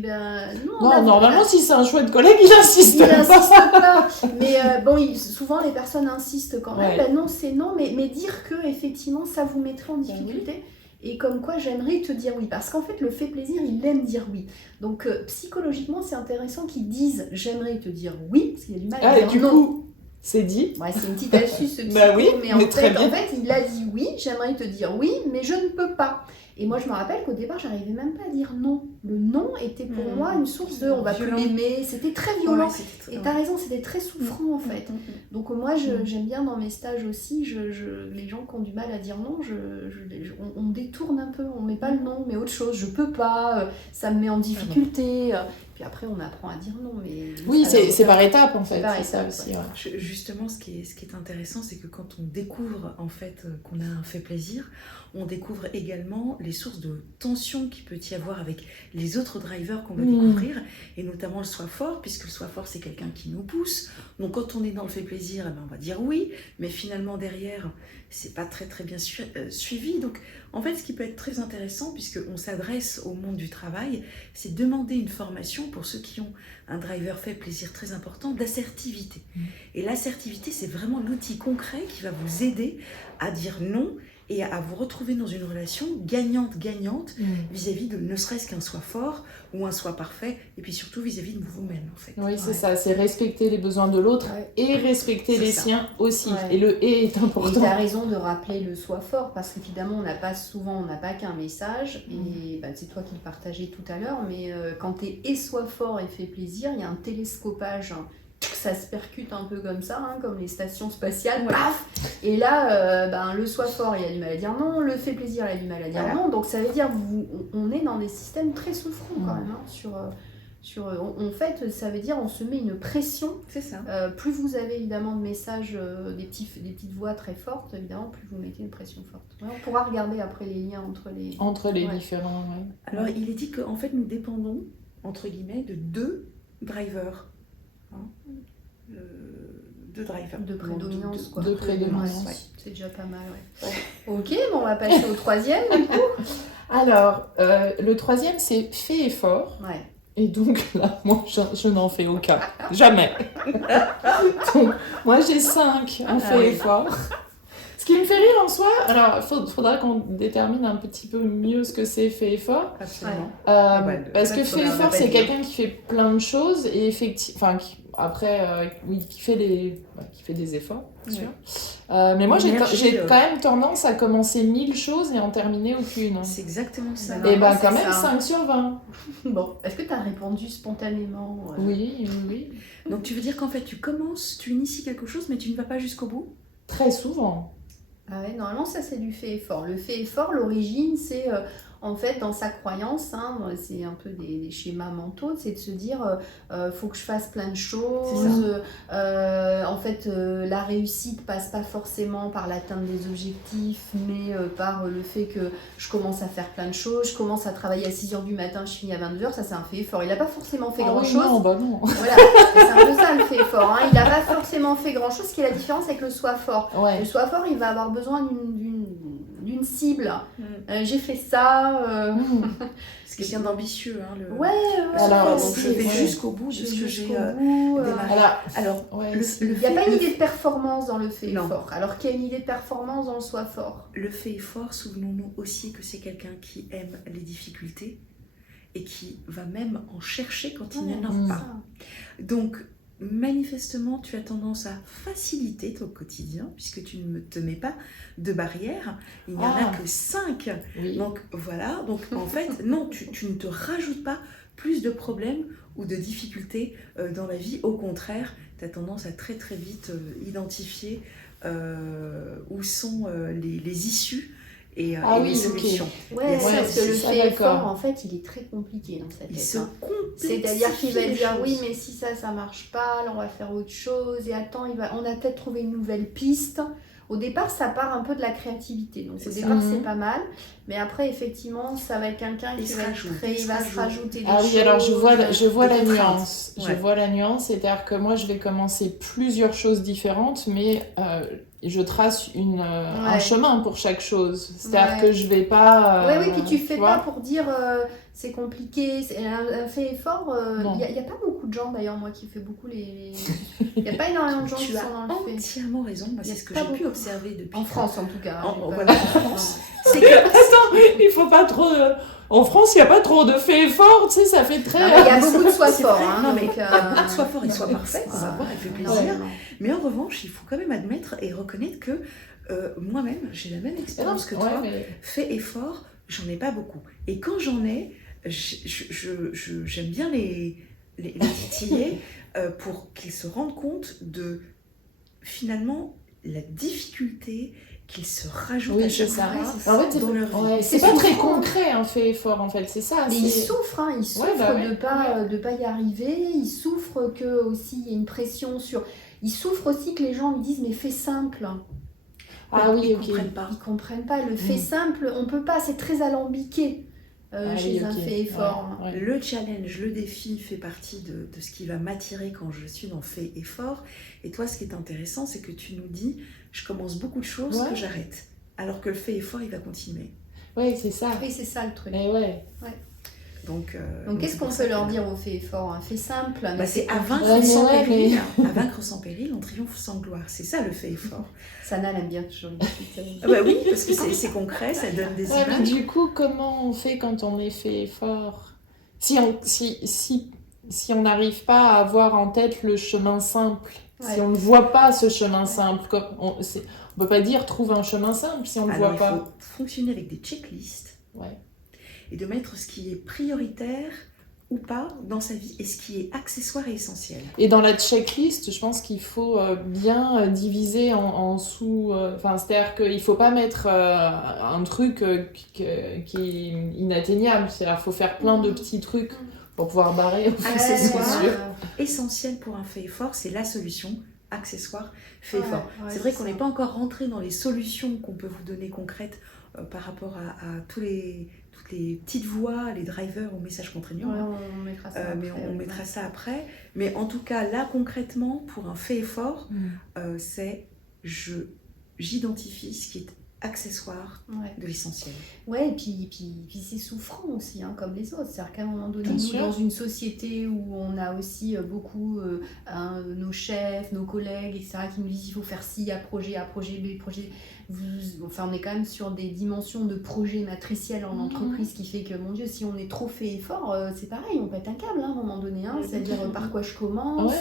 non. Normalement, si c'est un chouette collègue, il insiste pas. Mais souvent les personnes insistent quand même. Non, c'est non, mais dire que effectivement ça vous mettrait en difficulté. Et comme quoi j'aimerais te dire oui, parce qu'en fait le fait plaisir, il aime dire oui. Donc psychologiquement, c'est intéressant qu'ils disent j'aimerais te dire oui, parce qu'il y a du mal à dire du non. Coup, c'est dit. C'est une petite astuce psycho, mais en fait, il a dit oui, j'aimerais te dire oui, mais je ne peux pas. Et moi, je me rappelle qu'au départ, j'arrivais même pas à dire non. Le non était pour moi une source de on va plus m'aimer. C'était très violent. Et t'as raison, c'était très souffrant en fait. Donc moi, j'aime bien dans mes stages aussi, les gens qui ont du mal à dire non, on détourne un peu, on met pas le non, mais autre chose. Je peux pas, ça me met en difficulté. Puis après, on apprend à dire non. Mais oui, c'est par étapes en fait. C'est ça aussi. Justement, ce qui est intéressant, c'est que quand on découvre en fait qu'on a un fait plaisir, on découvre également les sources de tension qu'il peut y avoir avec les autres drivers qu'on va découvrir, et notamment le soi fort, puisque le soi fort, c'est quelqu'un qui nous pousse. Donc quand on est dans le fait plaisir, eh ben, on va dire oui, mais finalement derrière, c'est pas très très bien suivi. Donc en fait, ce qui peut être très intéressant, puisqu'on s'adresse au monde du travail, c'est demander une formation pour ceux qui ont un driver fait plaisir très important d'assertivité. Et l'assertivité, c'est vraiment l'outil concret qui va vous aider à dire non et à vous retrouver dans une relation gagnante-gagnante vis-à-vis de ne serait-ce qu'un soi fort ou un soi parfait, et puis surtout vis-à-vis de vous-même en fait. Oui, c'est ça, c'est respecter les besoins de l'autre et respecter les siens aussi. Et le « et » est important. Et tu as raison de rappeler le soi fort, parce qu'évidemment, on n'a pas qu'un message, et c'est toi qui le partageais tout à l'heure, mais quand tu es et soi fort et fait plaisir, il y a un télescopage, ça se percute un peu comme ça, comme les stations spatiales, paf. Et là, le soi fort, il a du mal à dire non, le fait plaisir, il a du mal à dire non, donc ça veut dire on est dans des systèmes très souffrants quand même, en fait, ça veut dire on se met une pression. C'est ça. Plus vous avez évidemment de messages, des petites voix très fortes, évidemment, plus vous mettez une pression forte. Ouais, on pourra regarder après les liens entre les différents. Ouais. Alors, il est dit qu'en fait, nous dépendons, entre guillemets, de 2 drivers. Deux drivers. De prédominance, quoi. De prédominance. Ouais. C'est déjà pas mal, Ok, bon, on va passer au 3e, du coup. Alors, le 3e, c'est fait effort. Ouais. Et donc là, moi, je n'en fais aucun. Jamais. Donc, moi, j'ai 5 en fait effort. Ce qui me fait rire en soi, alors il faudra qu'on détermine un petit peu mieux ce que c'est fait effort. Absolument. Parce que fait effort, c'est quelqu'un qui fait plein de choses et effectivement, qui fait des efforts, bien sûr. Mais moi, j'ai quand même tendance à commencer 1000 choses et en terminer aucune. C'est exactement ça. Et quand même 5 sur 20. Bon, est-ce que tu as répondu spontanément Oui. Donc tu veux dire qu'en fait, tu inities quelque chose, mais tu ne vas pas jusqu'au bout? Très souvent. Ah ouais, normalement, ça c'est du fait effort. Le fait effort, l'origine, c'est en fait dans sa croyance, c'est un peu des schémas mentaux, c'est de se dire faut que je fasse plein de choses. En fait, la réussite passe pas forcément par l'atteinte des objectifs, mais par le fait que je commence à faire plein de choses. Je commence à travailler à 6h du matin, je finis à 22h, ça c'est un fait effort. Il n'a pas forcément fait grand-chose. Non, non. Voilà, c'est un peu ça le fait effort. Il n'a pas forcément fait grand-chose, ce qui est la différence avec le soi fort. Ouais. Le soi fort, il va avoir besoin d'une cible. J'ai fait ça. C'est quelqu'un d'ambitieux. Alors, donc je vais jusqu'au bout de ce que j'ai démarré. Alors, il n'y a pas une idée de performance dans le fait effort, alors qu'il y a une idée de performance dans le soi fort. Le fait effort, souvenons-nous aussi que c'est quelqu'un qui aime les difficultés et qui va même en chercher quand il n'y en a pas. Donc, manifestement, tu as tendance à faciliter ton quotidien puisque tu ne te mets pas de barrière. Il n'y en a que 5. Oui. Donc, voilà. Donc, en fait, non, tu ne te rajoutes pas plus de problèmes ou de difficultés dans la vie. Au contraire, tu as tendance à très très vite identifier où sont les issues et les solutions. Okay. Parce que le fait effort, en fait, il est très compliqué dans sa tête. C'est-à-dire qu'il va dire oui, mais si ça marche pas, là on va faire autre chose. Et attends, on a peut-être trouvé une nouvelle piste. Au départ, ça part un peu de la créativité. Donc au départ, c'est pas mal. Mais après, effectivement, ça va être quelqu'un qui va se rajouter des choses. Ah oui, alors je vois la nuance. Je vois la nuance. C'est-à-dire que moi, je vais commencer plusieurs choses différentes, mais je trace un chemin pour chaque chose. C'est-à-dire que je vais pas... oui, puis tu fais pas pour dire c'est compliqué, c'est un fait effort. Il n'y a pas beaucoup de gens, d'ailleurs, moi qui fais beaucoup les... Il n'y a pas énormément de gens qui sont dans le fait. Tu as entièrement raison. C'est ce que j'ai pu observer depuis... En France, en tout cas. En France. C'est que... Attends, il faut pas trop... En France, il n'y a pas trop de fait effort, tu sais, ça fait très... Il y a beaucoup de soi fort. Il y a beaucoup de soi fort et soi parfait, on va voir, elle fait plaisir. Mais en revanche, il faut quand même admettre et reconnaître que moi-même, j'ai la même expérience que toi. Fait effort, j'en ai pas beaucoup. Et quand j'en ai, j'aime bien les titiller pour qu'ils se rendent compte de, finalement, la difficulté qu'ils se rajoutent à chaque fois dans leur vie. C'est pas très concret un fait effort en fait, c'est ça. Mais ils souffrent, de pas y arriver, ils souffrent que aussi il y ait une pression sur... Ils souffrent aussi que les gens lui disent mais fais simple. Ah oui, Ils ok. comprennent pas. Ils comprennent pas. Le fait simple, on peut pas, c'est très alambiqué chez oui, un ok. fait effort. Ouais, ouais. Le challenge, le défi fait partie de ce qui va m'attirer quand je suis dans fait effort. Et toi, ce qui est intéressant, c'est que tu nous dis, je commence beaucoup de choses Ouais. que j'arrête. Alors que le fait effort, il va continuer. Ouais, c'est ça. Oui, c'est ça le truc. Mais ouais. Donc Qu'est-ce c'est qu'on pour ça peut leur que- dire au fait effort? Un fait simple, un Bah, fait c'est à compliqué. vaincre Ouais, sans mais ouais, péril. À vaincre sans péril, on triomphe sans gloire. C'est ça le fait effort. Sana elle aime bien toujours les petites, Ah bah oui, parce que c'est concret, ça donne des Ouais, mais images. du coup, comment on fait quand on est fait effort? Si on n'arrive pas à avoir en tête le chemin simple, si Ouais. on ne voit pas ce chemin simple, on peut pas dire trouve un chemin simple si on ne le Alors voit il pas. faut fonctionner avec des checklists Ouais. et de mettre ce qui est prioritaire ou pas dans sa vie et ce qui est accessoire et essentiel. Et dans la checklist, je pense qu'il faut bien diviser en sous. Enfin, c'est-à-dire qu'il ne faut pas mettre un truc qui est inatteignable. C'est-à-dire qu'il faut faire plein de petits trucs pour pouvoir barrer au fur et à Accessoire. mesure. Essentiel pour un fait effort, c'est la solution. Accessoire, fait Ouais, effort. ouais, C'est vrai c'est qu'on ça. n'est pas encore rentré dans les solutions qu'on peut vous donner concrètes par rapport à toutes les petites voix, les drivers ou messages contraignants. Ouais, on mettra ça Mais après, on ouais. mettra ça après. Mais en tout cas, là, concrètement, pour un fait effort, c'est j'identifie ce qui est accessoire Ouais. de l'essentiel. Ouais, et puis c'est souffrant aussi, hein, comme les autres. C'est-à-dire qu'à un moment donné, Bien nous, sûr. dans une société où on a aussi beaucoup nos chefs, nos collègues, etc., qui nous disent il faut faire ci, A projet B, projet. Enfin, on est quand même sur des dimensions de projet matriciel en entreprise qui fait que, mon Dieu, si on est trop fait effort, c'est pareil, on pète un câble hein, à un moment donné. Hein, c'est-à-dire par quoi je commence.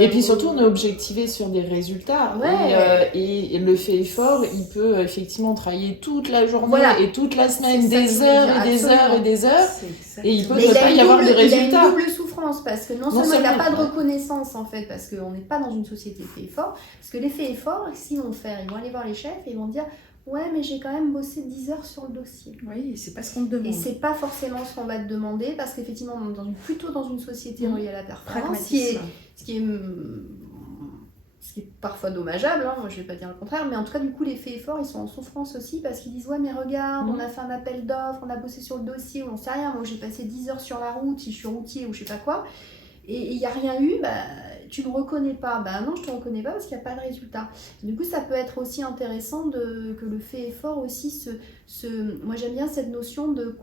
Et puis surtout, on est objectivé sur des résultats. Ouais. Et le fait effort, il peut effectivement travailler toute la journée Voilà. et toute la semaine, C'est ça que des je voulais heures dire, et des absolument. heures et des heures. C'est Et il peut exactement- ne pas y avoir de Il a résultats. une double souffrance parce que non seulement il n'a pas de reconnaissance en fait, parce qu'on n'est pas dans une société fait effort, parce que les faits efforts, s'ils vont faire, ils vont aller voir les chefs et ils vont dire ouais mais j'ai quand même bossé 10 heures sur le dossier. Oui, c'est pas ce qu'on te demande. Et c'est pas forcément ce qu'on va te demander parce qu'effectivement on est plutôt dans une société reliée à la performance, Pragmatisme. ce qui est parfois dommageable, hein, moi je vais pas dire le contraire, mais en tout cas du coup les faits efforts ils sont en souffrance aussi parce qu'ils disent ouais mais regarde on a fait un appel d'offres, on a bossé sur le dossier, on sait rien, moi j'ai passé 10 heures sur la route si je suis routier ou je sais pas quoi, et il n'y a rien eu, bah tu me reconnais pas, bah non je te reconnais pas parce qu'il n'y a pas de résultat. Du coup ça peut être aussi intéressant que le fait effort aussi moi j'aime bien cette notion de,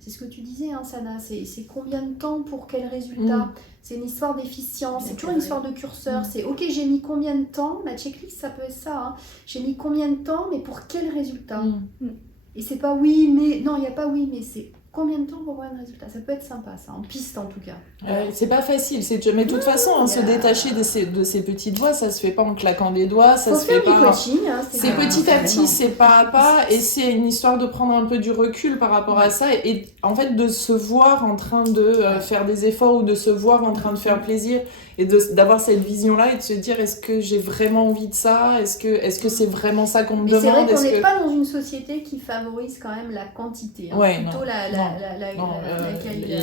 c'est ce que tu disais hein, Sana, c'est combien de temps pour quel résultat. C'est une histoire d'efficience, c'est toujours une histoire de curseur. C'est ok, j'ai mis combien de temps, ma checklist ça peut être ça, hein. J'ai mis combien de temps, mais pour quel résultat. Et c'est pas oui, mais, non, il n'y a pas oui, mais c'est combien de temps pour avoir un résultat. Ça peut être sympa, ça, en piste en tout cas. C'est pas facile, mais de toute façon, hein, se détacher de ces petites voix, ça se fait pas en claquant des doigts, ça Faut se fait faire pas. du coaching, hein, C'est petit à petit, c'est pas à pas, et c'est une histoire de prendre un peu du recul par rapport à ça, et en fait de se voir en train de faire des efforts ou de se voir en train de faire plaisir, et d'avoir cette vision-là et de se dire est-ce que j'ai vraiment envie de ça, est-ce que c'est vraiment ça qu'on me mais demande. c'est vrai qu'on n'est pas dans une société qui favorise quand même la quantité, hein. Ouais, plutôt la qualité.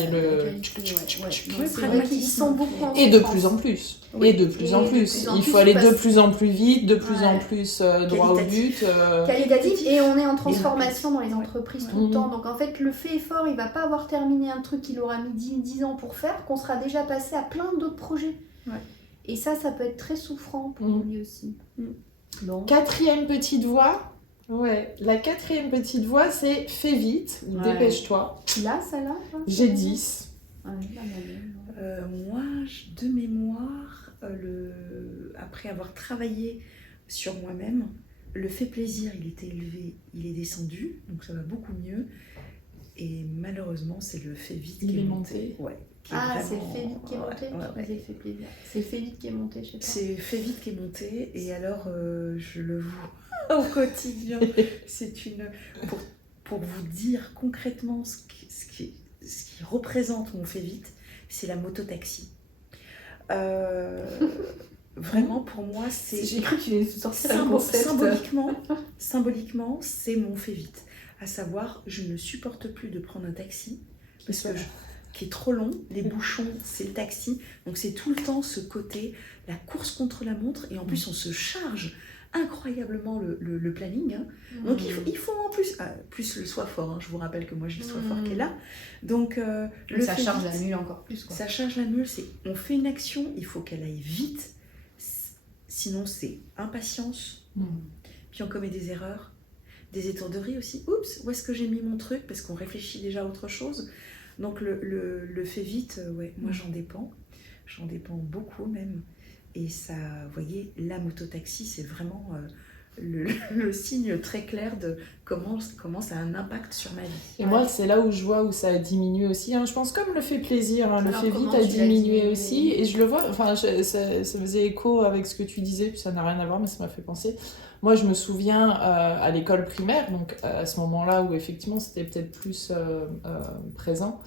Ouais, C'est vrai qu'ils sont beaucoup en Et de souffrance. plus en plus. Oui. Et de plus en Et de plus. plus en Il plus, faut aller de parce- plus en plus vite, de plus en Ouais. plus droit au but. Qualitatif, et on est en transformation dans les entreprises tout le Mhm. temps. Donc en fait, le fait effort, il va pas avoir terminé un truc qu'il aura mis 10 ans pour faire, qu'on sera déjà passé à plein d'autres projets. Ouais. Et ça peut être très souffrant pour lui aussi. Donc, Quatrième petite voix. Ouais, la quatrième petite voix, c'est fais vite, Ouais. dépêche-toi. là, ça là J'ai 10. Ouais, là, Moi, de mémoire, après avoir travaillé sur moi-même, le fait plaisir, il était élevé, il est descendu, donc ça va beaucoup mieux. Et malheureusement, c'est le fait vite qui est monté. Ouais, qui est c'est le vraiment- fait vite qui est monté. Ouais, Je disais fait plaisir. C'est le fait vite qui est monté, je sais pas. C'est fait vite qui est monté, et alors je le vois au quotidien. C'est une pour vous dire concrètement ce qui représente mon fait vite, c'est la mototaxi. Vraiment pour moi c'est J'ai cru que tu allais sortir un concept. symboliquement c'est mon fait vite. À savoir, je ne supporte plus de prendre un taxi parce que qui est trop long. Les bouchons, c'est le taxi. Donc c'est tout le temps ce côté, la course contre la montre. Et en plus, on se charge incroyablement le planning. Hein. Donc il faut en plus, plus le soi fort. Hein. Je vous rappelle que moi j'ai le soi fort qui est là. Donc ça charge la mule encore plus. Quoi. Ça charge la mule. On fait une action, il faut qu'elle aille vite. Sinon c'est impatience. Puis on commet des erreurs. Des étourderies aussi. Oups, où est-ce que j'ai mis mon truc? Parce qu'on réfléchit déjà à autre chose. Donc le fait vite, ouais, moi j'en dépends. J'en dépends beaucoup même. Et ça, vous voyez, la mototaxi, c'est vraiment le signe très clair de comment ça a un impact sur ma vie. Et moi, c'est là où je vois où ça a diminué aussi. Hein. Je pense comme le fait plaisir, hein, le Alors, fait vite a diminué aussi. Et je le vois, enfin, ça faisait écho avec ce que tu disais, puis ça n'a rien à voir, mais ça m'a fait penser. Moi, je me souviens à l'école primaire, donc à ce moment-là où effectivement c'était peut-être plus présent.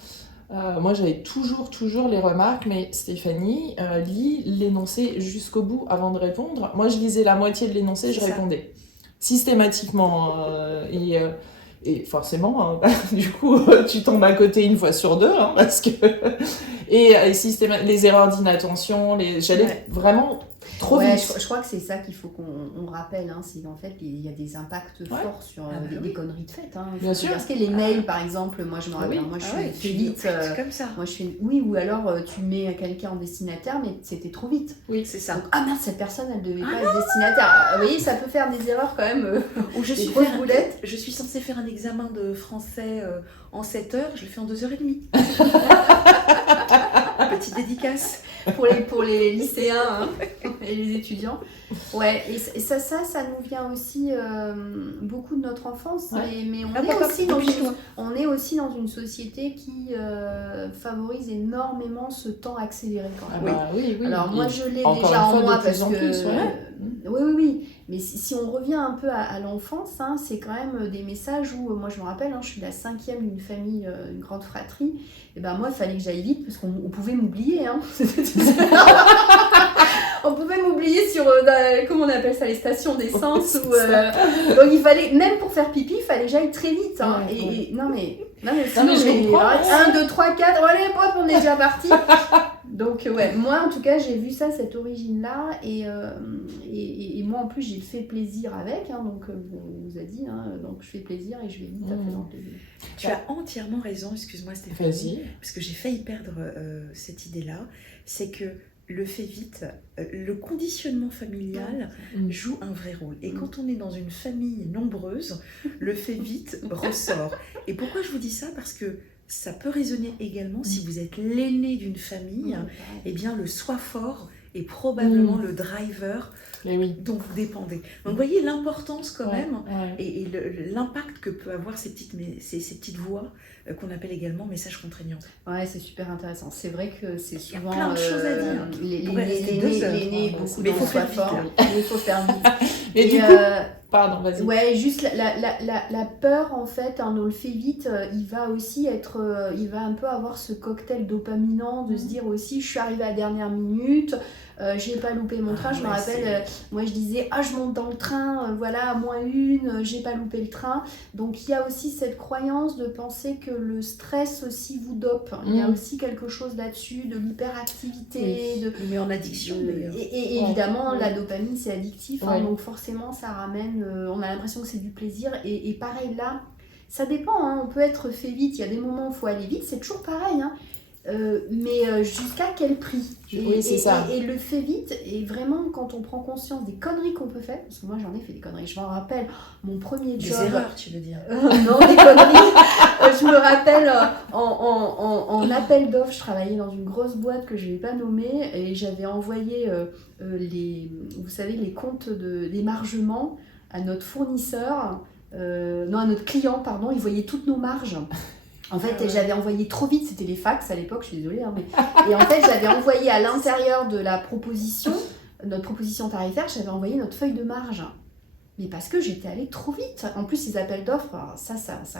Moi, j'avais toujours les remarques, mais Stéphanie, lis l'énoncé jusqu'au bout avant de répondre. Moi, je lisais la moitié de l'énoncé, je répondais. Systématiquement. Et forcément, hein, du coup, tu tombes à côté une fois sur deux, hein, parce que... les erreurs d'inattention, j'allais vraiment trop vite. Je crois que c'est ça qu'il faut qu'on rappelle, hein, c'est qu'en fait, il y a des impacts forts sur des conneries de fait. Hein. Bien sûr. Parce que les mails, par exemple, moi je me rappelle, moi je fais vite. Comme ça. Moi je fais ou alors tu mets quelqu'un en destinataire, mais c'était trop vite. Oui, c'est ça. Donc, merde, cette personne, elle devait pas être destinataire. Vous voyez, ça peut faire des erreurs quand même. Ou je suis censée faire un examen de français en 7 heures, je le fais en 2h30. Petite dédicace. Pour les lycéens hein, et les étudiants. Ouais, et ça nous vient aussi beaucoup de notre enfance. Ouais. Mais on est aussi dans une société qui favorise énormément ce temps accéléré quand même. Oui. Alors moi je l'ai encore déjà une fois, en moi de parce plus en que... plus, Oui. Mais si on revient un peu à l'enfance, hein, c'est quand même des messages où, moi je me rappelle, hein, je suis la 5e d'une famille, une grande fratrie, et ben moi il fallait que j'aille vite parce qu'on pouvait m'oublier. Hein. On pouvait m'oublier sur, comment on appelle ça, les stations d'essence. Donc il fallait, même pour faire pipi, il fallait que j'aille très vite. Hein. Non mais sinon, je comprends. 1, 2, 3, 4, allez hop, on est déjà parti. Donc moi en tout cas j'ai vu ça, cette origine-là, et moi en plus j'ai fait plaisir avec, hein, donc on vous a dit, hein, donc je fais plaisir et je vais vite à fait dans le plaisir. Tu as entièrement raison, excuse-moi Stéphanie, Vas-y. parce que j'ai failli perdre cette idée-là, c'est que le fait vite, le conditionnement familial joue un vrai rôle. Et quand on est dans une famille nombreuse, le fait vite ressort. Et pourquoi je vous dis ça? Parce que ça peut résonner également si vous êtes l'aîné d'une famille, eh bien le soi fort est probablement le driver dont vous dépendez. Donc vous voyez l'importance quand même et l'impact que peut avoir ces petites voix qu'on appelle également messages contraignants. Ouais, c'est super intéressant. C'est vrai que c'est souvent... Il y a plein de choses à dire. L'aîné, beaucoup mais il faut faire fort. Il faut faire vite. Mais du coup... Pardon, vas-y. Ouais, juste la peur, en fait, hein, dans le fait vite, il va aussi être... il va un peu avoir ce cocktail dopaminant de se dire aussi, je suis arrivée à la dernière minute, j'ai pas loupé mon train. Je me rappelle, moi je disais, je monte dans le train, voilà, à -1, j'ai pas loupé le train. Donc il y a aussi cette croyance de penser que le stress aussi vous dope. Il y a aussi quelque chose là-dessus, de l'hyperactivité. Mais en addiction d'ailleurs. Et évidemment, la dopamine c'est addictif, hein, donc forcément ça ramène, on a l'impression que c'est du plaisir. Et pareil là, ça dépend, hein, on peut être fait vite, il y a des moments où il faut aller vite, c'est toujours pareil, hein. Mais jusqu'à quel prix? Oui, c'est ça. Et le fait vite, et vraiment quand on prend conscience des conneries qu'on peut faire, parce que moi j'en ai fait des conneries, je m'en rappelle mon premier job. Des erreurs, tu veux dire? Non, des conneries. Je me rappelle en appel d'offres, je travaillais dans une grosse boîte que je ne vais pas nommer, et j'avais envoyé vous savez, les comptes d'émargement à notre fournisseur, non, à notre client, pardon, il voyait toutes nos marges. En fait, j'avais envoyé trop vite, c'était les fax à l'époque, je suis désolée, hein, et en fait, j'avais envoyé à l'intérieur de la proposition, notre proposition tarifaire, j'avais envoyé notre feuille de marge. Mais parce que j'étais allée trop vite. En plus, les appels d'offres, alors ça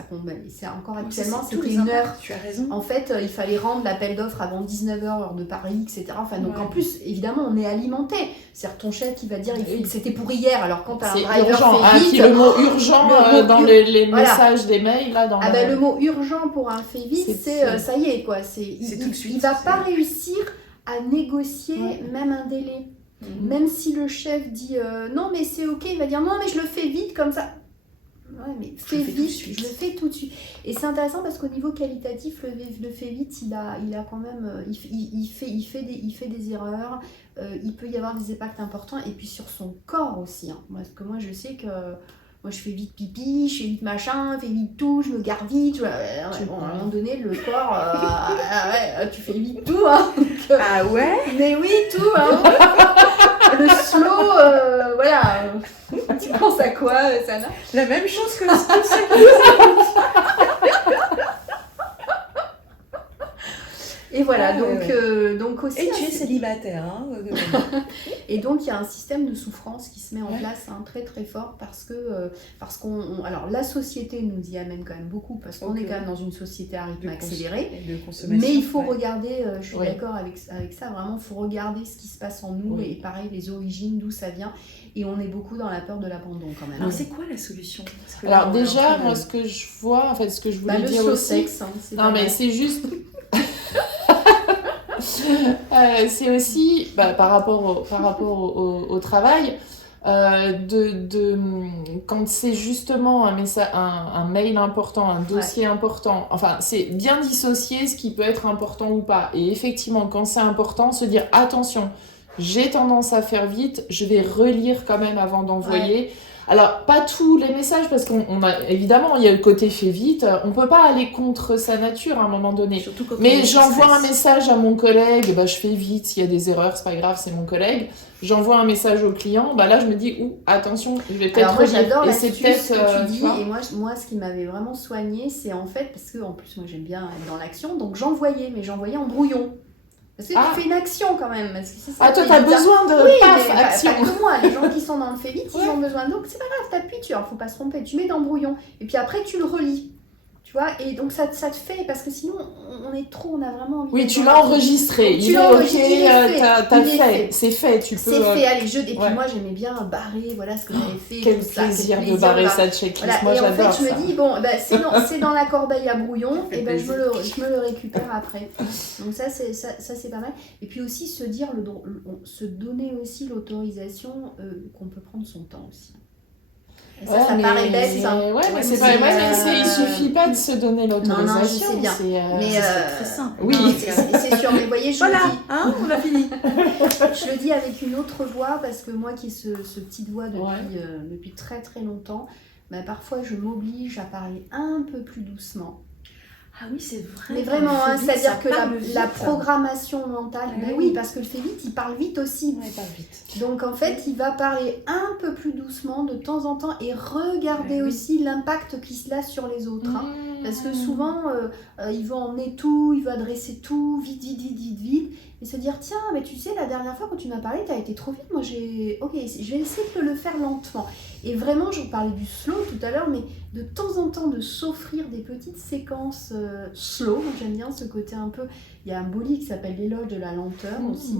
compte. C'est encore actuellement, c'était une heure. Tu as raison. En fait, il fallait rendre l'appel d'offres avant 19h, heure de Paris, etc. Enfin, donc Ouais. en plus, évidemment, on est alimenté. C'est-à-dire ton chef qui va dire Oui. c'était pour hier, alors quand t'as un C'est driver urgent. fait vite... Puis le mot urgent le mot dans les voilà. messages des mails, là, dans le mot urgent pour un fait vite, C'est- ça y est, quoi. Il tout de suite, il va c'est- pas réussir à négocier Ouais. même un délai. Mhm. Même si le chef dit non, mais c'est ok, il va dire non, mais je le fais vite comme ça. Ouais, mais fais le fais tout de vite, suite. je le fais tout de suite. Et c'est intéressant parce qu'au niveau qualitatif, le fait vite, il a quand même, il fait des erreurs, il peut y avoir des impacts importants, et puis sur son corps aussi. Hein. Parce que moi, je sais que moi, je fais vite pipi, je fais vite machin, je fais vite tout, je me garde vite. Bon, à un moment donné, le corps, tu fais vite tout. Hein. Ah ouais. Mais oui, tout. Hein. Le slow, voilà. Tu penses à quoi, Sana? La même chose que ce que c'est. Et voilà, Ah, donc, ouais. donc aussi... Et tu es célibataire, hein. Et donc, il y a un système de souffrance qui se met en Ouais. place très très fort parce qu'on... Alors, la société nous y amène quand même beaucoup parce qu'on Ok. est quand même dans une société à rythme accéléré. De consommation. Mais il faut ouais. regarder, je suis Ouais. d'accord avec ça, vraiment, il faut regarder ce qui se passe en nous Oui. et pareil, les origines, d'où ça vient. Et on est beaucoup dans la peur de l'abandon quand même. Alors, c'est quoi la solution? Parce que là, Alors on est en déjà, train de- moi, ce que je vois, en fait, ce que je voulais Le dire slow aussi... sex, hein, c'est Non, pas mais mal. c'est juste... c'est aussi par rapport au travail, quand c'est justement un mail important, un dossier important, enfin c'est bien dissocier ce qui peut être important ou pas. Et effectivement, quand c'est important, se dire attention, j'ai tendance à faire vite, je vais relire quand même avant d'envoyer. Alors, pas tous les messages, parce qu'on a, évidemment, il y a le côté fait vite, on peut pas aller contre sa nature à un moment donné. Surtout quand on Mais est j'envoie un stress. message à mon collègue, je fais vite, s'il y a des erreurs, c'est pas grave, c'est mon collègue. J'envoie un message au client, là je me dis, attention, je vais peut-être Alors moi relire. j'adore Et l'astuce c'est peut-être, que tu dis, tu vois. et moi ce qui m'avait vraiment soigné, c'est en fait, parce que en plus moi j'aime bien être dans l'action, donc j'envoyais en brouillon. Parce que Ah. tu fais une action quand même. Parce que c'est ça, Ah, toi, c'est t'as bizarre. besoin de Oui, paf, mais action. pas que moi, les gens qui sont dans le fait vite, Ouais. ils ont besoin. Donc c'est pas grave, t'appuies, faut pas se tromper, tu mets dans brouillon. Et puis après tu le relis. Tu vois, et donc ça te fait, parce que sinon on a vraiment envie. Oui, d'être tu dans l'as l'action. enregistré. Tu il est l'as ok, enregistré, il est fait. t'as Il est fait. fait. C'est fait, tu peux. C'est fait, allez, et puis ouais. moi j'aimais bien barrer, voilà ce que j'avais fait. Quel tout ça, plaisir quel de barrer voilà. sa checklist. Voilà, Moi, et en j'adore fait, je ça. me dis, c'est dans la corbeille à brouillon, fait et ben je me le récupère après. Donc ça c'est pas mal. Et puis aussi se dire, se donner aussi l'autorisation qu'on peut prendre son temps aussi. Et ça paraît bête, ça. Ouais, mais c'est mais pas. c'est, Ouais, mais il euh, suffit pas de se donner l'autorisation. je sais bien. Mais C'est très simple. oui, c'est sûr. Mais voyez, je Voilà, le dis. hein, on a fini. Je le dis avec une autre voix parce que moi qui ai ce petite voix depuis très très longtemps, parfois je m'oblige à parler un peu plus doucement. Ah oui, c'est vrai. Mais vraiment, Quand on hein, fait vite, c'est-à-dire ça que parle la vite. programmation mentale, Ah oui, oui. parce que le fait vite, il parle vite aussi. Ouais, pas vite. Donc en fait, il va parler un peu plus doucement de temps en temps et regarder Ouais, oui. aussi l'impact qu'il a sur les autres. Hein. Mmh. Parce que souvent, il veut emmener tout, il veut adresser tout, vite, et se dire, tiens, mais tu sais, la dernière fois quand tu m'as parlé, t'as été trop vite, moi ok, je vais essayer de le faire lentement. Et vraiment, je parlais du slow tout à l'heure, mais de temps en temps, de s'offrir des petites séquences slow, moi, j'aime bien ce côté un peu, il y a un beau livre qui s'appelle L'éloge de la lenteur aussi,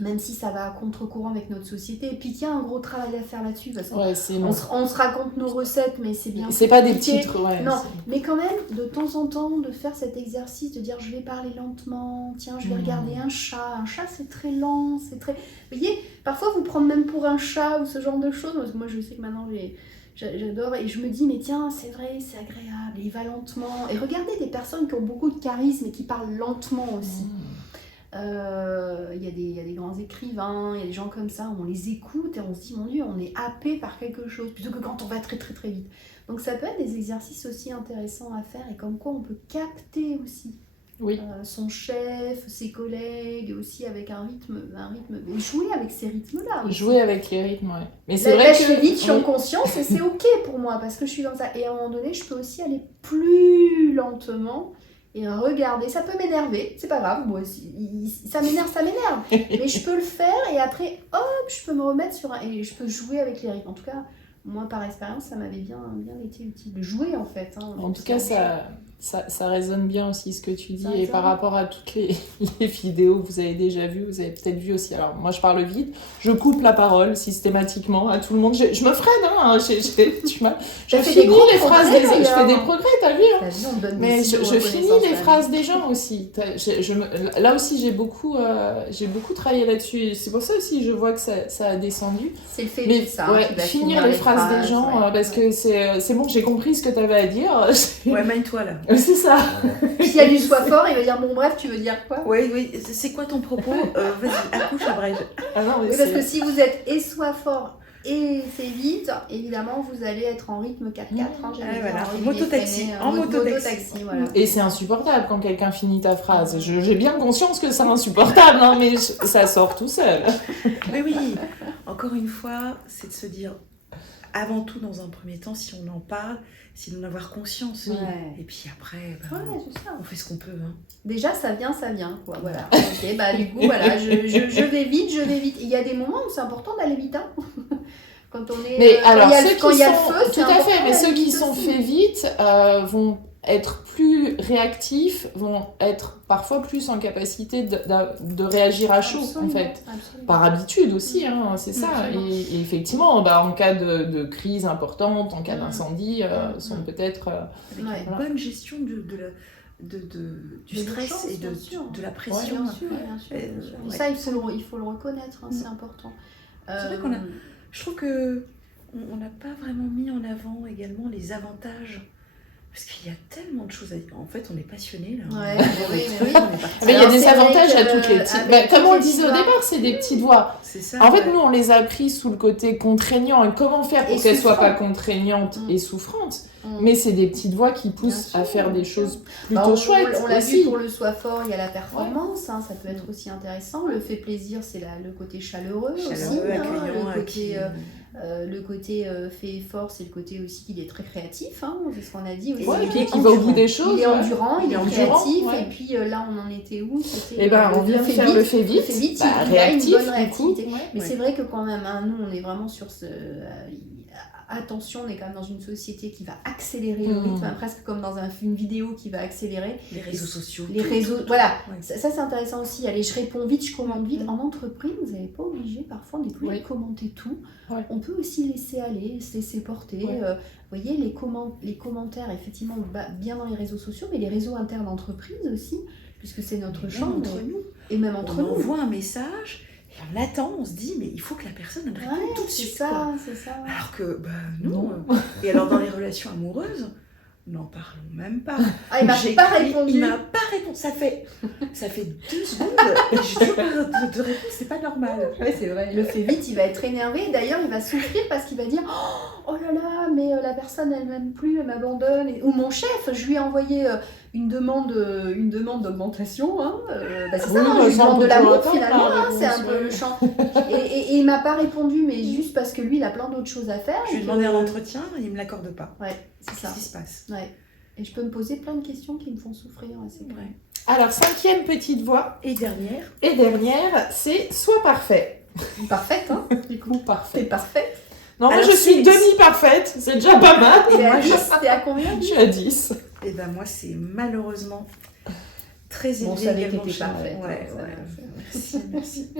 même si ça va à contre-courant avec notre société, et puis il y a un gros travail à faire là-dessus, parce qu'on Ouais, c'est on se raconte nos recettes, mais c'est bien C'est pas des compliqué. titres, ouais. Non, mais quand même, de temps en temps, de faire cet exercice, de dire je vais parler lentement, tiens, je vais regarder un chat. Un chat, c'est très lent, c'est très... Vous voyez, parfois, vous prendre même pour un chat ou ce genre de choses. Parce que moi, je sais que maintenant, j'adore. Et je me dis, mais tiens, c'est vrai, c'est agréable. Et il va lentement. Et regardez des personnes qui ont beaucoup de charisme et qui parlent lentement aussi. Il y a des grands écrivains, il y a des gens comme ça, on les écoute et on se dit, mon Dieu, on est happé par quelque chose, plutôt que quand on va très très très vite. Donc ça peut être des exercices aussi intéressants à faire et comme quoi on peut capter aussi son chef, ses collègues, aussi avec un rythme, et jouer avec ces rythmes-là. Aussi. Jouer avec les rythmes, ouais. Mais c'est Là, vrai je que... suis vite, je suis en Oui. conscience et c'est ok pour moi parce que je suis dans ça. Et à un moment donné, je peux aussi aller plus lentement et regarder. Ça peut m'énerver, c'est pas grave, moi, ça m'énerve. Mais je peux le faire et après, hop, je peux me remettre sur et je peux jouer avec les rythmes. En tout cas, moi, par expérience, ça m'avait bien été utile. De jouer, en fait. Hein, En tout cas, ça résonne bien aussi ce que tu dis. Ça Et résonne. par rapport à toutes les vidéos que vous avez déjà vues, vous avez peut-être vu aussi. Alors, moi, je parle vite. Je coupe la parole systématiquement à tout le monde. Je me freine, hein. Je T'as fait finis des gros les phrases progrès, des autres. Je fais d'ailleurs. des progrès, t'as vu, hein. T'as vu, on te donne des Mais signaux je de finis reconnaissance, les là. phrases des gens aussi. Là aussi, j'ai beaucoup travaillé là-dessus. C'est pour ça aussi, je vois que ça a descendu. C'est le fait Mais de ça, ouais, qui va finir les phrases des gens, ouais. parce que c'est bon, j'ai compris ce que tu avais à dire. Ouais, mine-toi là. C'est ça. S'il y a du sois fort, il va dire bon bref, tu veux dire quoi? Oui, c'est quoi ton propos? Vas-y, accouche, abrège. Ah non, mais Oui, parce que si vous êtes et sois fort et fait vite, évidemment vous allez être en rythme 4x4. Hein, j'allais dire, voilà. en rythme Mototaxi, effréné, en mototaxi. voilà. Et c'est insupportable quand quelqu'un finit ta phrase. J'ai bien conscience que c'est insupportable, hein, mais ça sort tout seul. Mais oui, encore une fois, c'est de se dire, avant tout, dans un premier temps, si on en parle, c'est d'en avoir conscience. Ouais. Et puis après, Ouais, c'est ça. on fait ce qu'on peut. Hein. Déjà, ça vient, quoi. Voilà. Ok, bah du coup, voilà, je vais vite. Il y a des moments où c'est important d'aller vite. Hein. Quand on est. Mais alors, quand il y a le feu, tout c'est à important fait, mais d'aller ceux qui vite sont aussi. faits vite vont être plus réactifs, vont être parfois plus en capacité de réagir à chaud, Absolument, en fait. absolument. Par habitude aussi, hein, c'est ça. Absolument. Et effectivement, en cas de crise importante, en cas d'incendie, sont peut-être... Avec Ouais. une bonne gestion du De stress l'urgence, et bien sûr. de la Ouais, pression. bien sûr, bien sûr. ouais. Ça, il faut le reconnaître, hein, c'est important. C'est vrai qu'on a- Je trouve que on n'a pas vraiment mis en avant également les avantages. Parce qu'il y a tellement de choses à dire. En fait, on est passionnés là. Ouais, mais oui. On est parti. Mais il y a Alors, des c'est vrai avantages à que, toutes les petites... avec comme toutes on les le disait au petites départ, c'est des petites voix. C'est ça. En fait, ouais. nous, on les a pris sous le côté contraignant. Et comment faire pour Et qu'elles soient pas souffrant. contraignantes Mm. et souffrantes. Mm. Mais c'est des petites voix qui Bien poussent sûr, à faire des bien sûr. choses Bah, plutôt chouettes on l'a aussi. vu pour le soi fort, il y a la performance, hein, ça peut être aussi intéressant. Le fait plaisir, c'est le côté chaleureux, aussi. Chaleureux, accueillant, Le côté fait fort, c'est le côté aussi qu'il est très créatif, hein, c'est ce qu'on a dit aussi. Ouais, Et puis puis qui va au bout endurant. des choses. Il est ouais. endurant, il est endurant, créatif, ouais. et puis là on en était où? C'était Eh ben, le on vient de fait faire vite. le fait vite. Le fait vite, Bah, il a une réactif, bonne du coup. réactivité. Ouais. Mais Ouais. c'est vrai que quand même, hein, nous on est vraiment sur ce... attention, on est quand même dans une société qui va accélérer le rythme, hein, presque comme dans une vidéo qui va accélérer. Les réseaux sociaux. Les tout, réseaux, tout. voilà, Ouais. ça c'est intéressant aussi. Allez, je réponds vite, je commande vite. En entreprise, vous n'êtes pas obligé, parfois on n'est plus Oui. de commenter tout. Ouais. On peut aussi laisser aller, se laisser porter. Ouais. Vous voyez, les commentaires, effectivement, bien dans les réseaux sociaux, mais les réseaux internes d'entreprise aussi, puisque c'est notre Même champ. entre nous. Et même entre On nous. envoie un message et on attend, on se dit mais il faut que la personne elle réponde Ouais, tout de c'est suite. ça, quoi. c'est ça. Alors que non. Non. Et alors dans les relations amoureuses, n'en parlons même pas. Ah, il m'a J'ai pas écrit, répondu. Il m'a pas répondu. Ça fait 2 secondes et j'ai toujours pas de réponse. C'est pas normal. Ouais, c'est vrai. Le fait vite, il va être énervé. D'ailleurs, il va souffrir parce qu'il va dire oh là là, mais la personne, elle m'aime plus, elle m'abandonne. Ou mon chef, je lui ai envoyé une demande d'augmentation. Hein. Bah, c'est Oui, ça, hein, bah, je lui ça, on demande peut de l'amour toujours finalement. attendre, Hein, c'est un peu ouais. le champ. Et il m'a pas répondu, mais juste parce que lui, il a plein d'autres choses à faire. Je lui ai et demandé que- un entretien, il me l'accorde pas. Ouais, c'est ça. Qu'est-ce qui se passe? Ouais. Et je peux me poser plein de questions qui me font souffrir. Ouais, c'est vrai. Ouais. Alors, 5e petite voix, Et dernière, et dernière, c'est sois parfait. Parfaite, hein. Du coup, parfait. T'es parfaite. Non, moi Alors, je suis c'est- demi-parfaite, c'est déjà pas mal. Et à 10, t'es à combien? Je suis à 10. et ben moi c'est malheureusement très élevé Bon, ça avait également. été chez moi. parfait. Ouais, Ça, ouais. Merci.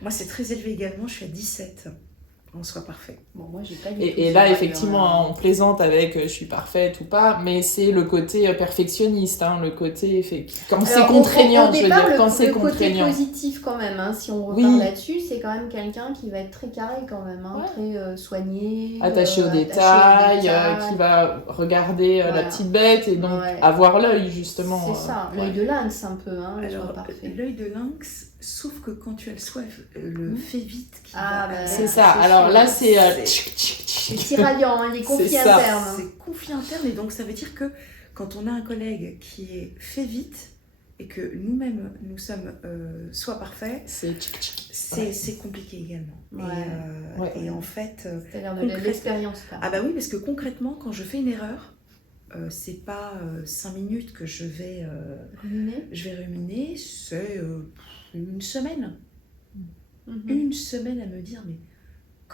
Moi c'est très élevé également, je suis à 17. On soit parfait. Bon, moi, j'ai pas du tout Et ce là, valeur, effectivement, on plaisante avec je suis parfaite ou pas, mais c'est le côté perfectionniste, hein, le côté quand c'est Alors, contraignant, au je veux départ, dire, quand c'est le côté contraignant. positif quand même, hein, si on repart Oui. là-dessus, c'est quand même quelqu'un qui va être très carré quand même, hein, Ouais. très soigné, Attaché aux attaché détails, détails. qui va regarder la Voilà. petite bête et donc Ouais. avoir l'œil justement. C'est ça, ouais. l'œil de lynx un peu, hein, Alors soit parfait. l'œil de lynx, sauf que quand tu as le soif, le fait vite qui Ah, va bah, avec. C'est ça, c'est alors sûr. là c'est... C'est tiraillant, hein, les conflits C'est ça. internes. hein. C'est conflit interne et donc ça veut dire que quand on a un collègue qui est fait vite et que nous-mêmes nous sommes soit parfaits, C'est... c'est compliqué également. Ouais. Ouais. Et en fait, C'est-à-dire de concrète- l'expérience. quoi. ah bah oui, parce que concrètement, quand je fais une erreur, c'est pas 5 minutes que je vais ruminer, c'est une semaine. Mhm. Une semaine à me dire, mais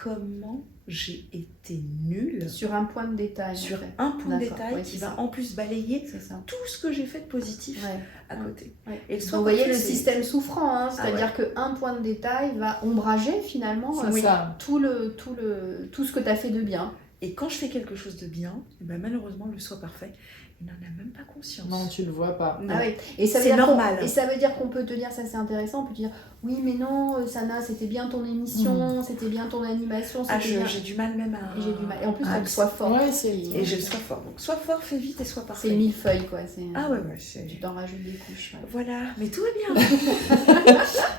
comment j'ai été nulle Sur un point de détail. sur en fait. un point de D'accord, détail ouais, qui c'est va ça. en plus balayer C'est ça. tout ce que j'ai fait de positif Ouais. à côté. Ouais. Et le Donc, soir vous voyez parfait, le c'est- système souffrant, hein, Ah c'est-à-dire qu'un point de détail va ombrager finalement C'est ça. tout ce que tu as fait de bien. Et quand je fais quelque chose de bien, ben malheureusement, le soi parfait, il n'en a même pas conscience. Non, tu le vois pas. Non. Ah oui. Et ça veut C'est dire qu'on- normal. Et ça veut dire qu'on peut te dire, ça c'est intéressant, on peut te dire, oui mais non, Sana, c'était bien ton émission, c'était bien ton animation, Ah, c'était bien. j'ai du mal même à... Et j'ai du mal. Et en plus, à t'as le sois fort. Ouais, c'est- Et j'ai le sois fort. Donc, sois fort, fais vite et sois C'est parfait. le millefeuille quoi. Ah ouais, c'est... Tu t'en rajoutes des couches. Ouais. Voilà, mais tout va bien.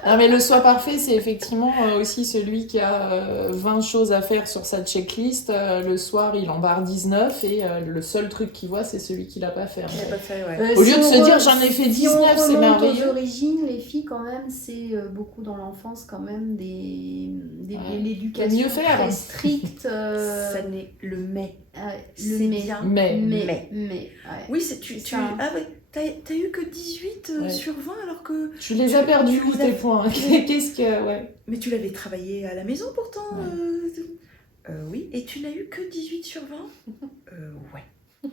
Non, mais le soi parfait, c'est effectivement aussi celui qui a 20 choses à faire sur sa checklist. Le soir, il en barre 19 et le seul truc qu'il voit, c'est celui qu'il n'a pas fait. en Je l'ai fait. pas fait, ouais. Au lieu de Si se on dire, re- j'en ai fait si on 19, c'est remonte merveilleux. aux origines, les filles quand même, c'est beaucoup dans l'enfance quand même Ouais. l'éducation Mieux faire. très stricte. Ça n'est le mais. Le C'est mais. bien. Mais. Ouais. Oui, C'est tu... ça. Ah ouais, t'as eu que 18 Ouais. sur 20 alors que... Tu les as perdus, tu les tes as- points. Qu'est-ce que. Ouais. Mais tu l'avais travaillé à la maison pourtant. Ouais. Oui, et tu n'as eu que 18 sur 20 ouais.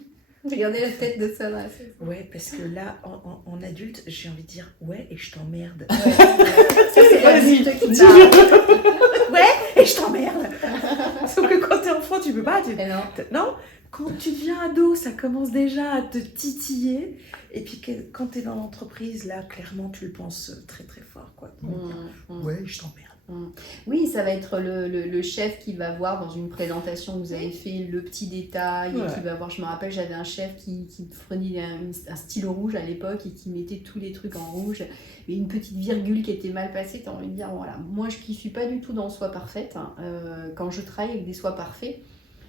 Regardez la tête de ça là. Ouais, parce que là, en adulte, j'ai envie de dire ouais et je t'emmerde. Ça c'est Vas-y, l'adulte qui dis-le. parle. Ouais et je t'emmerde. Sauf que quand t'es enfant, tu peux pas. Eh non. Non, quand tu deviens ado, ça commence déjà à te titiller. Et puis quand t'es dans l'entreprise, là, clairement, tu le penses très très fort, quoi. Ouais, je t'emmerde. Oui, ça va être le chef qui va voir dans une présentation que vous avez fait le petit détail Ouais. et qui va voir. Je me rappelle, j'avais un chef qui prenait un stylo rouge à l'époque et qui mettait tous les trucs en rouge et une petite virgule qui était mal passée. T'as envie de dire, voilà, moi je qui suis pas du tout dans le soi parfaite, hein, quand je travaille avec des sois parfaits,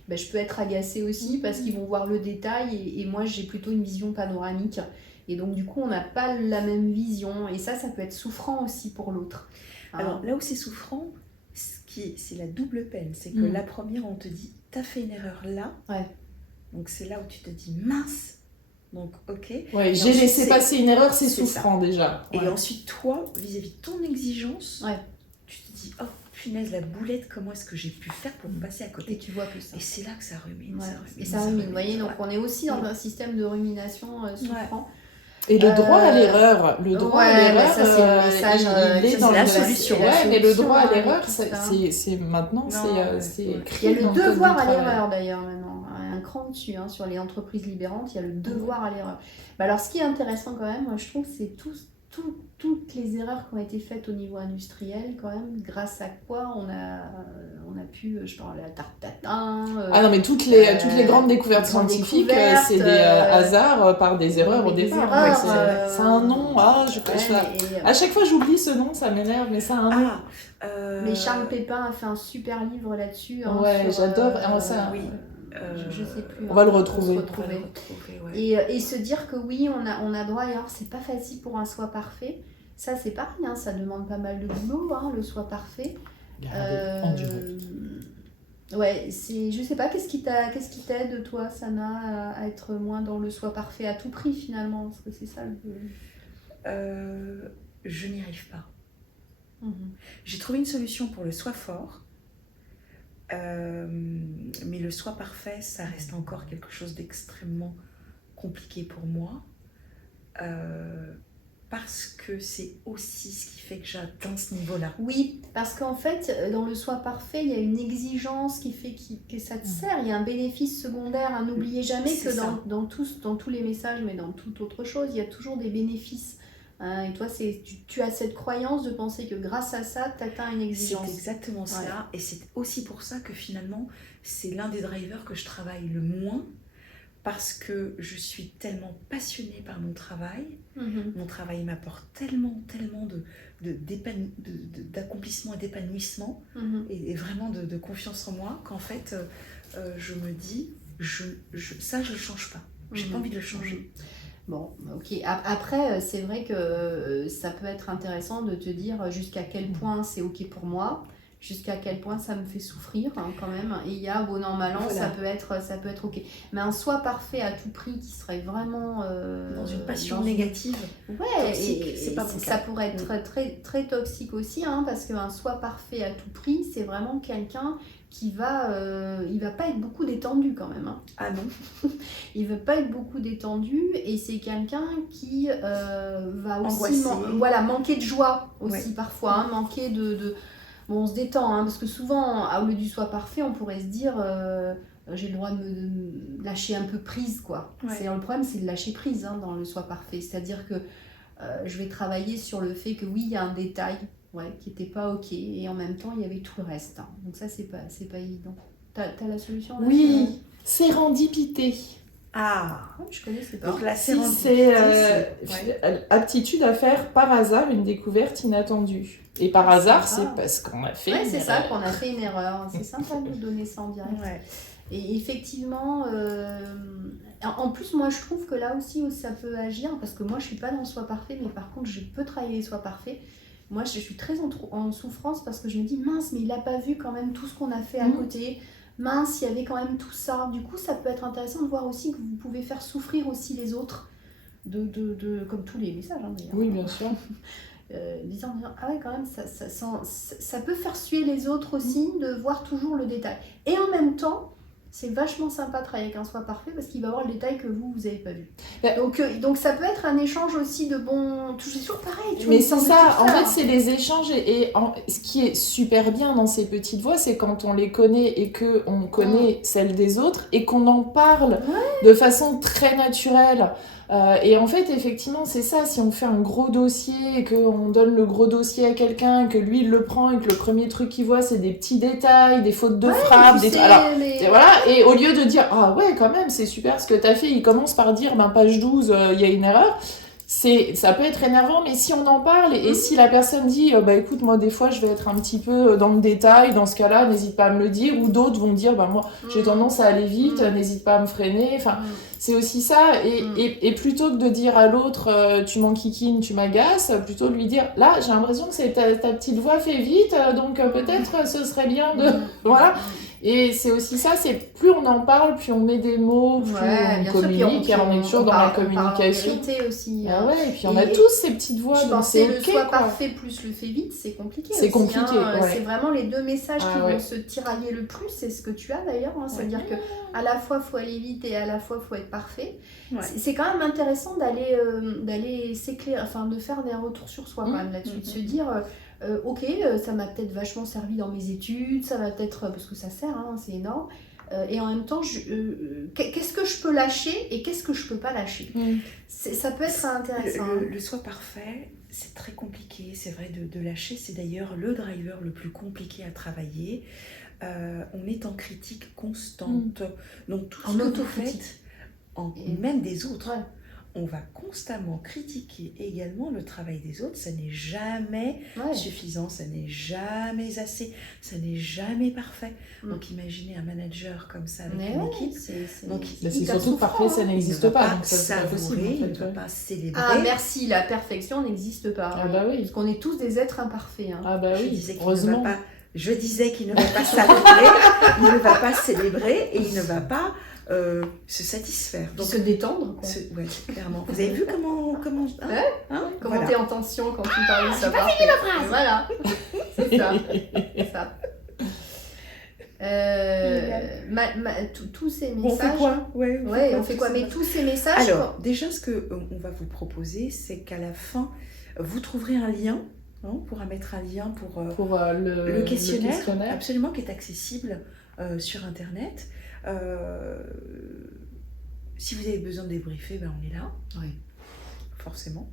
ben, je peux être agacée aussi parce qu'ils vont voir le détail et moi j'ai plutôt une vision panoramique. Et donc du coup, on n'a pas la même vision et ça peut être souffrant aussi pour l'autre. Hein. Alors là où c'est souffrant, c'est la double peine. C'est que la première, on te dit, t'as fait une erreur là. Ouais. Donc c'est là où tu te dis, mince. Donc ok. Ouais, Et j'ai ensuite, laissé c'est- passer une erreur, c'est c'est souffrant déjà. Et Ouais. ensuite, toi, vis-à-vis de ton exigence, Ouais. tu te dis, oh punaise, la boulette, comment est-ce que j'ai pu faire pour me passer à Et côté? tu vois que ça. Et c'est là que ça rumine. Ouais. Ça rumine, Et ça rumine, vous voyez, ça donc rumine. on est aussi dans un système de rumination souffrant. Et le droit à l'erreur, le droit à ouais, l'erreur, bah ça, c'est le message, il est ça, dans c'est la le- solution. Ouais, mais le droit à hein, l'erreur, tout c'est ça. maintenant, Non, c'est ouais. écrit Il y a le dans code du devoir à travail. l'erreur d'ailleurs maintenant, un cran dessus, hein, sur les entreprises libérantes, il y a le devoir à l'erreur. Bah, alors ce qui est intéressant quand même, moi je trouve, c'est toutes les erreurs qui ont été faites au niveau industriel quand même, grâce à quoi on a pu, je parle la tarte tatin. Ah non, mais toutes les grandes découvertes les grandes scientifiques, découvertes, c'est des hasards par des erreurs au des départ. erreurs, Ouais, c'est un nom. Ah, à chaque fois, j'oublie ce nom, ça m'énerve, mais ça a un nom. Mais Charles Pépin a fait un super livre là-dessus. Hein, Ouais, sur, j'adore. Ça, oui. Je sais plus. on va le peut retrouver. se On va le retrouver, ouais. Et se dire que oui, on a droit. Et alors, c'est pas facile pour un soi parfait. Ça, c'est pareil. Hein, ça demande pas mal de boulot, hein, le soi parfait. Enduré. Ouais, je sais pas, qu'est-ce qui t'aide, toi, Sana, à être moins dans le soi parfait à tout prix, finalement? Parce que c'est ça Je n'y arrive pas. Mhm. J'ai trouvé une solution pour le soi fort, mais le soi parfait, ça reste encore quelque chose d'extrêmement compliqué pour moi, parce que c'est aussi ce qui fait que j'atteins ce niveau-là. Oui, parce qu'en fait, dans le soi parfait, il y a une exigence qui fait que ça te sert. Il y a un bénéfice secondaire. Hein. N'oubliez jamais C'est que ça. dans tous les messages, mais dans toute autre chose, il y a toujours des bénéfices. Hein. Et toi, tu as cette croyance de penser que grâce à ça, tu atteins une C'est exigence. exactement cela, et c'est aussi pour ça que finalement, c'est l'un des drivers que je travaille le moins, parce que je suis tellement passionnée par mon travail. Mhm. Mon travail m'apporte tellement d'accomplissement et d'épanouissement, Mhm. et vraiment de confiance en moi, qu'en fait, je me dis, ça, je le change pas. J'ai pas envie de le changer. Bon, ok. Après, c'est vrai que ça peut être intéressant de te dire jusqu'à quel point c'est ok pour moi. jusqu'à quel point ça me fait souffrir quand même. Et il y a bon an, mal an, Voilà. ça peut être ok. Mais un soi parfait à tout prix qui serait vraiment... Dans une passion dans une- négative. Ouais, toxique, et c'est pas mon ça cas. pourrait être très, très toxique aussi, parce qu'un soi parfait à tout prix, c'est vraiment quelqu'un qui il va pas être beaucoup détendu quand même. Ah non. Il veut pas être beaucoup détendu et c'est quelqu'un qui va aussi Angoissé. manquer de joie aussi Ouais. parfois, manquer de... Bon, on se détend, parce que souvent, au lieu du soi parfait, on pourrait se dire j'ai le droit de me lâcher un peu prise, quoi. Ouais. Le problème, c'est de lâcher prise dans le soi parfait. C'est-à-dire que je vais travailler sur le fait que oui, il y a un détail qui n'était pas ok et en même temps, il y avait tout le reste. Donc ça, c'est pas évident. T'as la solution là, Oui, sérendipité. Ah. Je connaissais pas. Donc la Si sérendipité, c'est aptitude à faire par hasard une découverte inattendue. Et par hasard, sympa. c'est parce qu'on a fait Ouais, une c'est ça, erreur. qu'on a fait une erreur. C'est sympa de nous donner ça en direct. Ouais. Et effectivement, en plus, moi, je trouve que là aussi, où ça peut agir, parce que moi, je suis pas dans le soi parfait, mais par contre, je peux travailler les soi parfait. Moi, je suis très en souffrance parce que je me dis, mince, mais il a pas vu quand même tout ce qu'on a fait à côté. Mince, il y avait quand même tout ça. Du coup, ça peut être intéressant de voir aussi que vous pouvez faire souffrir aussi les autres, comme tous les messages, d'ailleurs. Oui, bien sûr. Disant ah ouais, quand même, ça peut faire suer les autres aussi, de voir toujours le détail. Et en même temps, c'est vachement sympa de travailler avec un soi parfait parce qu'il va voir le détail que vous n'avez pas vu. Donc ça peut être un échange aussi de bon... Toujours pareil. Mais c'est ça, en fait, c'est les échanges. Ce qui est super bien dans ces petites voix, c'est quand on les connaît et qu'on connaît celles des autres et qu'on en parle de façon très naturelle. Et en fait, effectivement, c'est ça. Si on fait un gros dossier et qu'on donne le gros dossier à quelqu'un, que lui, il le prend et que le premier truc qu'il voit, c'est des petits détails, des fautes de frappe, des trucs... Alors, et voilà. Et au lieu de dire, ah ouais, quand même, c'est super ce que t'as fait, il commence par dire, page 12, il y a une erreur. Ça peut être énervant, mais si on en parle et si la personne dit écoute, moi des fois je vais être un petit peu dans le détail, dans ce cas-là n'hésite pas à me le dire, ou d'autres vont dire moi j'ai tendance à aller vite, n'hésite pas à me freiner, enfin c'est aussi ça, et plutôt que de dire à l'autre tu m'enquiquines, tu m'agaces, plutôt de lui dire là j'ai l'impression que c'est ta petite voix fait vite, donc peut-être ce serait bien de voilà. Et c'est aussi ça, c'est plus on en parle, plus on met des mots, plus on communique, et on est toujours dans la communication. On parle aussi. Et puis on a tous ces petites voix, donc c'est le ok, soi quoi. parfait plus le fait vite, c'est compliqué. C'est aussi, compliqué, ouais. C'est vraiment les deux messages qui vont se tirailler le plus, c'est ce que tu as d'ailleurs, c'est-à-dire que à la fois faut aller vite et à la fois faut être parfait. Ouais. C'est quand même intéressant d'aller s'éclairer, enfin de faire des retours sur soi quand même là-dessus, de se dire ok, ça m'a peut-être vachement servi dans mes études, ça va peut-être, parce que ça sert, c'est énorme, et en même temps, qu'est-ce que je peux lâcher et qu'est-ce que je peux pas lâcher. Ça peut être intéressant. Le soi parfait, c'est très compliqué, c'est vrai, de lâcher, c'est d'ailleurs le driver le plus compliqué à travailler. On est en critique constante, donc tout ce que vous faites, même des autres. Ouais. On va constamment critiquer également le travail des autres, ça n'est jamais suffisant, ça n'est jamais assez, ça n'est jamais parfait. Donc imaginez un manager comme ça avec une équipe. C'est surtout parfait, ça n'existe pas. Donc ça ne va pas célébrer. Ah merci, la perfection n'existe pas. Ah bah oui. Parce qu'on est tous des êtres imparfaits. Ah bah oui, heureusement. Je disais qu'il ne va pas s'adorer, il ne va pas célébrer et il ne va pas se satisfaire. Donc, se détendre, quoi. Ouais, clairement. Vous avez vu comment comment voilà. t'es en tension quand tu parles de ça. J'ai pas fini la phrase. Voilà, c'est ça. C'est ça. Tous ces messages. On fait quoi on fait quoi. Mais tous ces messages. Alors, déjà, ce qu'on va vous proposer, c'est qu'à la fin, vous trouverez un lien. On pourra mettre un lien pour le questionnaire, absolument, qui est accessible sur Internet. Si vous avez besoin de débriefer, on est là, forcément.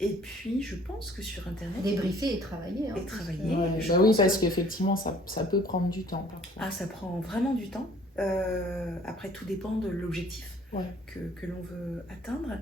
Et puis, je pense que sur Internet... Débriefer et travailler. Oui, parce qu'effectivement, ça peut prendre du temps. Ah, ça prend vraiment du temps. Après, tout dépend de l'objectif que l'on veut atteindre.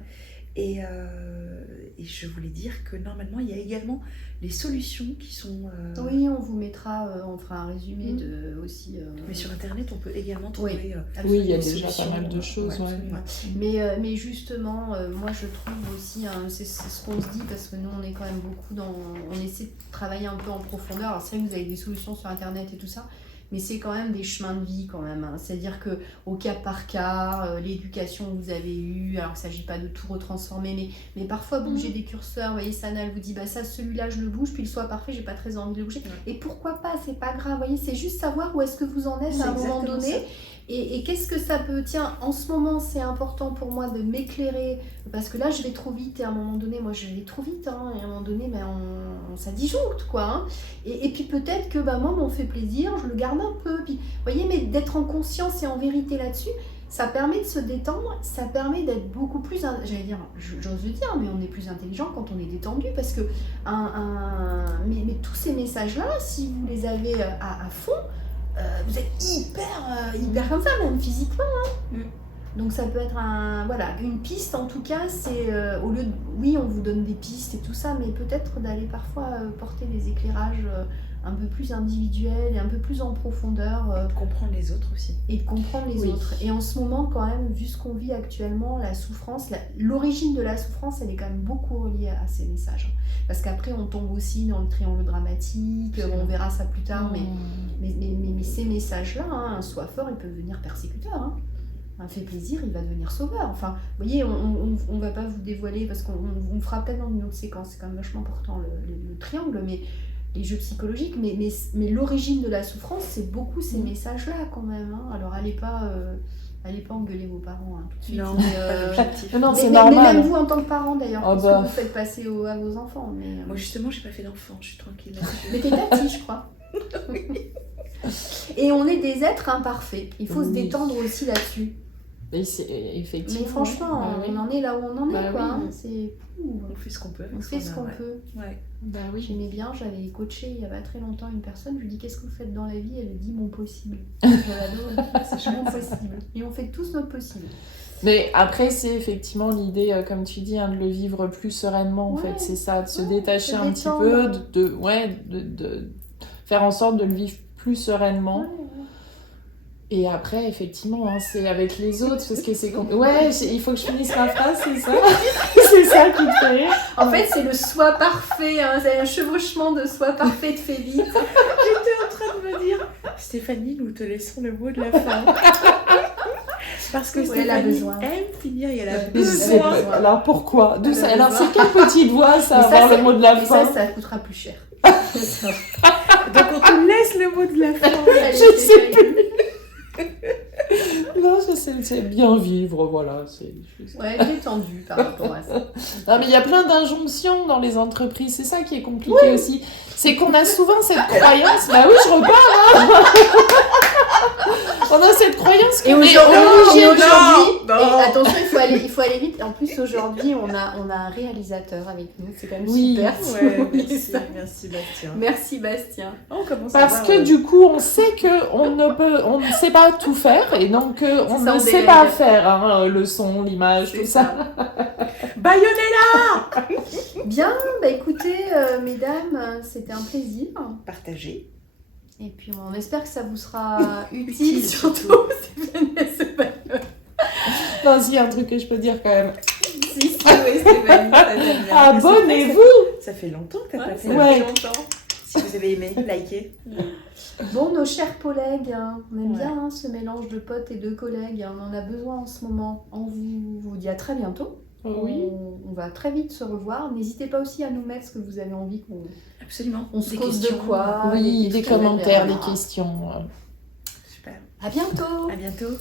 Et je voulais dire que normalement, il y a également les solutions qui sont... Oui, on vous mettra, on fera un résumé aussi. Mais sur Internet, on peut également trouver... Oui, il y a des déjà solutions, pas mal de choses. ouais, Ouais. Mais justement, moi je trouve aussi, c'est ce qu'on se dit, parce que nous on est quand même beaucoup dans... On essaie de travailler un peu en profondeur. Alors c'est vrai que vous avez des solutions sur Internet et tout ça, mais c'est quand même des chemins de vie quand même. C'est-à-dire qu'au cas par cas, l'éducation que vous avez eue, alors il ne s'agit pas de tout retransformer, mais parfois bouger des curseurs. Vous voyez, Sana, elle vous dit, bah ça, celui-là, je le bouge, puis le soit parfait, j'ai pas très envie de le bouger. Et pourquoi pas, c'est pas grave. Vous voyez, c'est juste savoir où est-ce que vous en êtes à un moment donné. Et qu'est-ce que ça peut... Tiens, en ce moment, c'est important pour moi de m'éclairer, parce que là, je vais trop vite, et à un moment donné, moi, je vais trop vite, et à un moment donné, ça disjoncte, quoi. Et puis peut-être que moi, m'en fait plaisir, je le garde un peu. Puis, vous voyez, mais d'être en conscience et en vérité là-dessus, ça permet de se détendre, ça permet d'être beaucoup plus... J'allais dire, j'ose le dire, mais on est plus intelligent quand on est détendu, parce que mais tous ces messages-là, si vous les avez à fond, vous êtes hyper comme ça, même physiquement. Donc ça peut être une piste, en tout cas, c'est au lieu de... Oui, on vous donne des pistes et tout ça, mais peut-être d'aller parfois porter des éclairages un peu plus individuels et un peu plus en profondeur. Et de comprendre les autres aussi. Et de comprendre les autres. Et en ce moment, quand même, vu ce qu'on vit actuellement, la souffrance, l'origine de la souffrance, elle est quand même beaucoup reliée à ces messages. Parce qu'après, on tombe aussi dans le triangle dramatique, on verra ça plus tard, mais ces messages-là, un soi fort, il peut devenir persécuteur. Un fait plaisir, il va devenir sauveur. Enfin, vous voyez, on va pas vous dévoiler, parce qu'on fera peut-être dans une autre séquence, c'est quand même vachement important le triangle, mais les jeux psychologiques, mais l'origine de la souffrance, c'est beaucoup ces messages-là quand même. Alors, allez pas engueuler vos parents tout de suite. Non, pas l'objectif. Non, c'est mais normal. même vous en tant que parent d'ailleurs, Oh qu'est-ce que vous faites passer à vos enfants. Moi justement, j'ai pas fait d'enfant, je suis tranquille là-dessus. Mais t'es tati, je crois. Et on est des êtres imparfaits. Il faut se détendre aussi là-dessus. Et effectivement. Mais franchement, on en est là où on en est, quoi. Oui. C'est... On fait ce qu'on peut. On fait ce qu'on peut. Ouais. Oui. J'aimais bien, j'avais coaché il y a pas très longtemps une personne, je lui dis qu'est-ce que vous faites dans la vie, elle dit mon possible. Je l'adore, c'est mon possible. Et on fait tous notre possible. Mais après, c'est effectivement l'idée, comme tu dis, de le vivre plus sereinement, en fait. C'est ça, de se détacher un petit peu, de faire en sorte de le vivre plus sereinement. Et après, effectivement, c'est avec les autres, parce que c'est... il faut que je finisse ma phrase, c'est ça. C'est ça qui te fait rire. En fait, c'est le soi parfait, c'est un chevauchement de soi parfait de fait vite. J'étais en train de me dire, Stéphanie, nous te laissons le mot de la fin. Parce que Stéphanie aime finir et elle a besoin. Alors pourquoi Alors c'est quelle petite voix ça, avoir le mot de la fin? Ça coûtera plus cher. Donc on te laisse le mot de la fin. Je sais plus. Non, c'est bien vivre, voilà. Ouais, détendu par rapport à ça. Non, mais il y a plein d'injonctions dans les entreprises, c'est ça qui est compliqué aussi. C'est qu'on a souvent cette croyance, bah oui, je repars, on a cette croyance qu'on est aujourd'hui, et attention, il faut aller vite. En plus, aujourd'hui, on a un réalisateur avec nous, c'est quand même super. Ouais, merci Bastien. Merci Bastien. Parce que du coup, on sait qu'on ne sait pas tout faire, et donc on ne sait pas faire le son, l'image, tout ça. Bayonnez-la. Bien, écoutez, mesdames, c'était un plaisir. Partagez. Et puis on espère que ça vous sera utile, surtout si vous venez à ce bagnole. Non, s'il y a un truc que je peux dire quand même. Si, Stéphanie, ça t'aime bien. Abonnez-vous. Ça fait longtemps que t'as pas fait. Ça fait longtemps. Si vous avez aimé, likez. Bon, nos chers collègues, on aime bien ce mélange de potes et de collègues. On en a besoin en ce moment. On vous dit à très bientôt. Oui. On va très vite se revoir. N'hésitez pas aussi à nous mettre ce que vous avez envie qu'on... Absolument. On se cause de quoi. Oui, des commentaires, des questions. Super. À bientôt. À bientôt.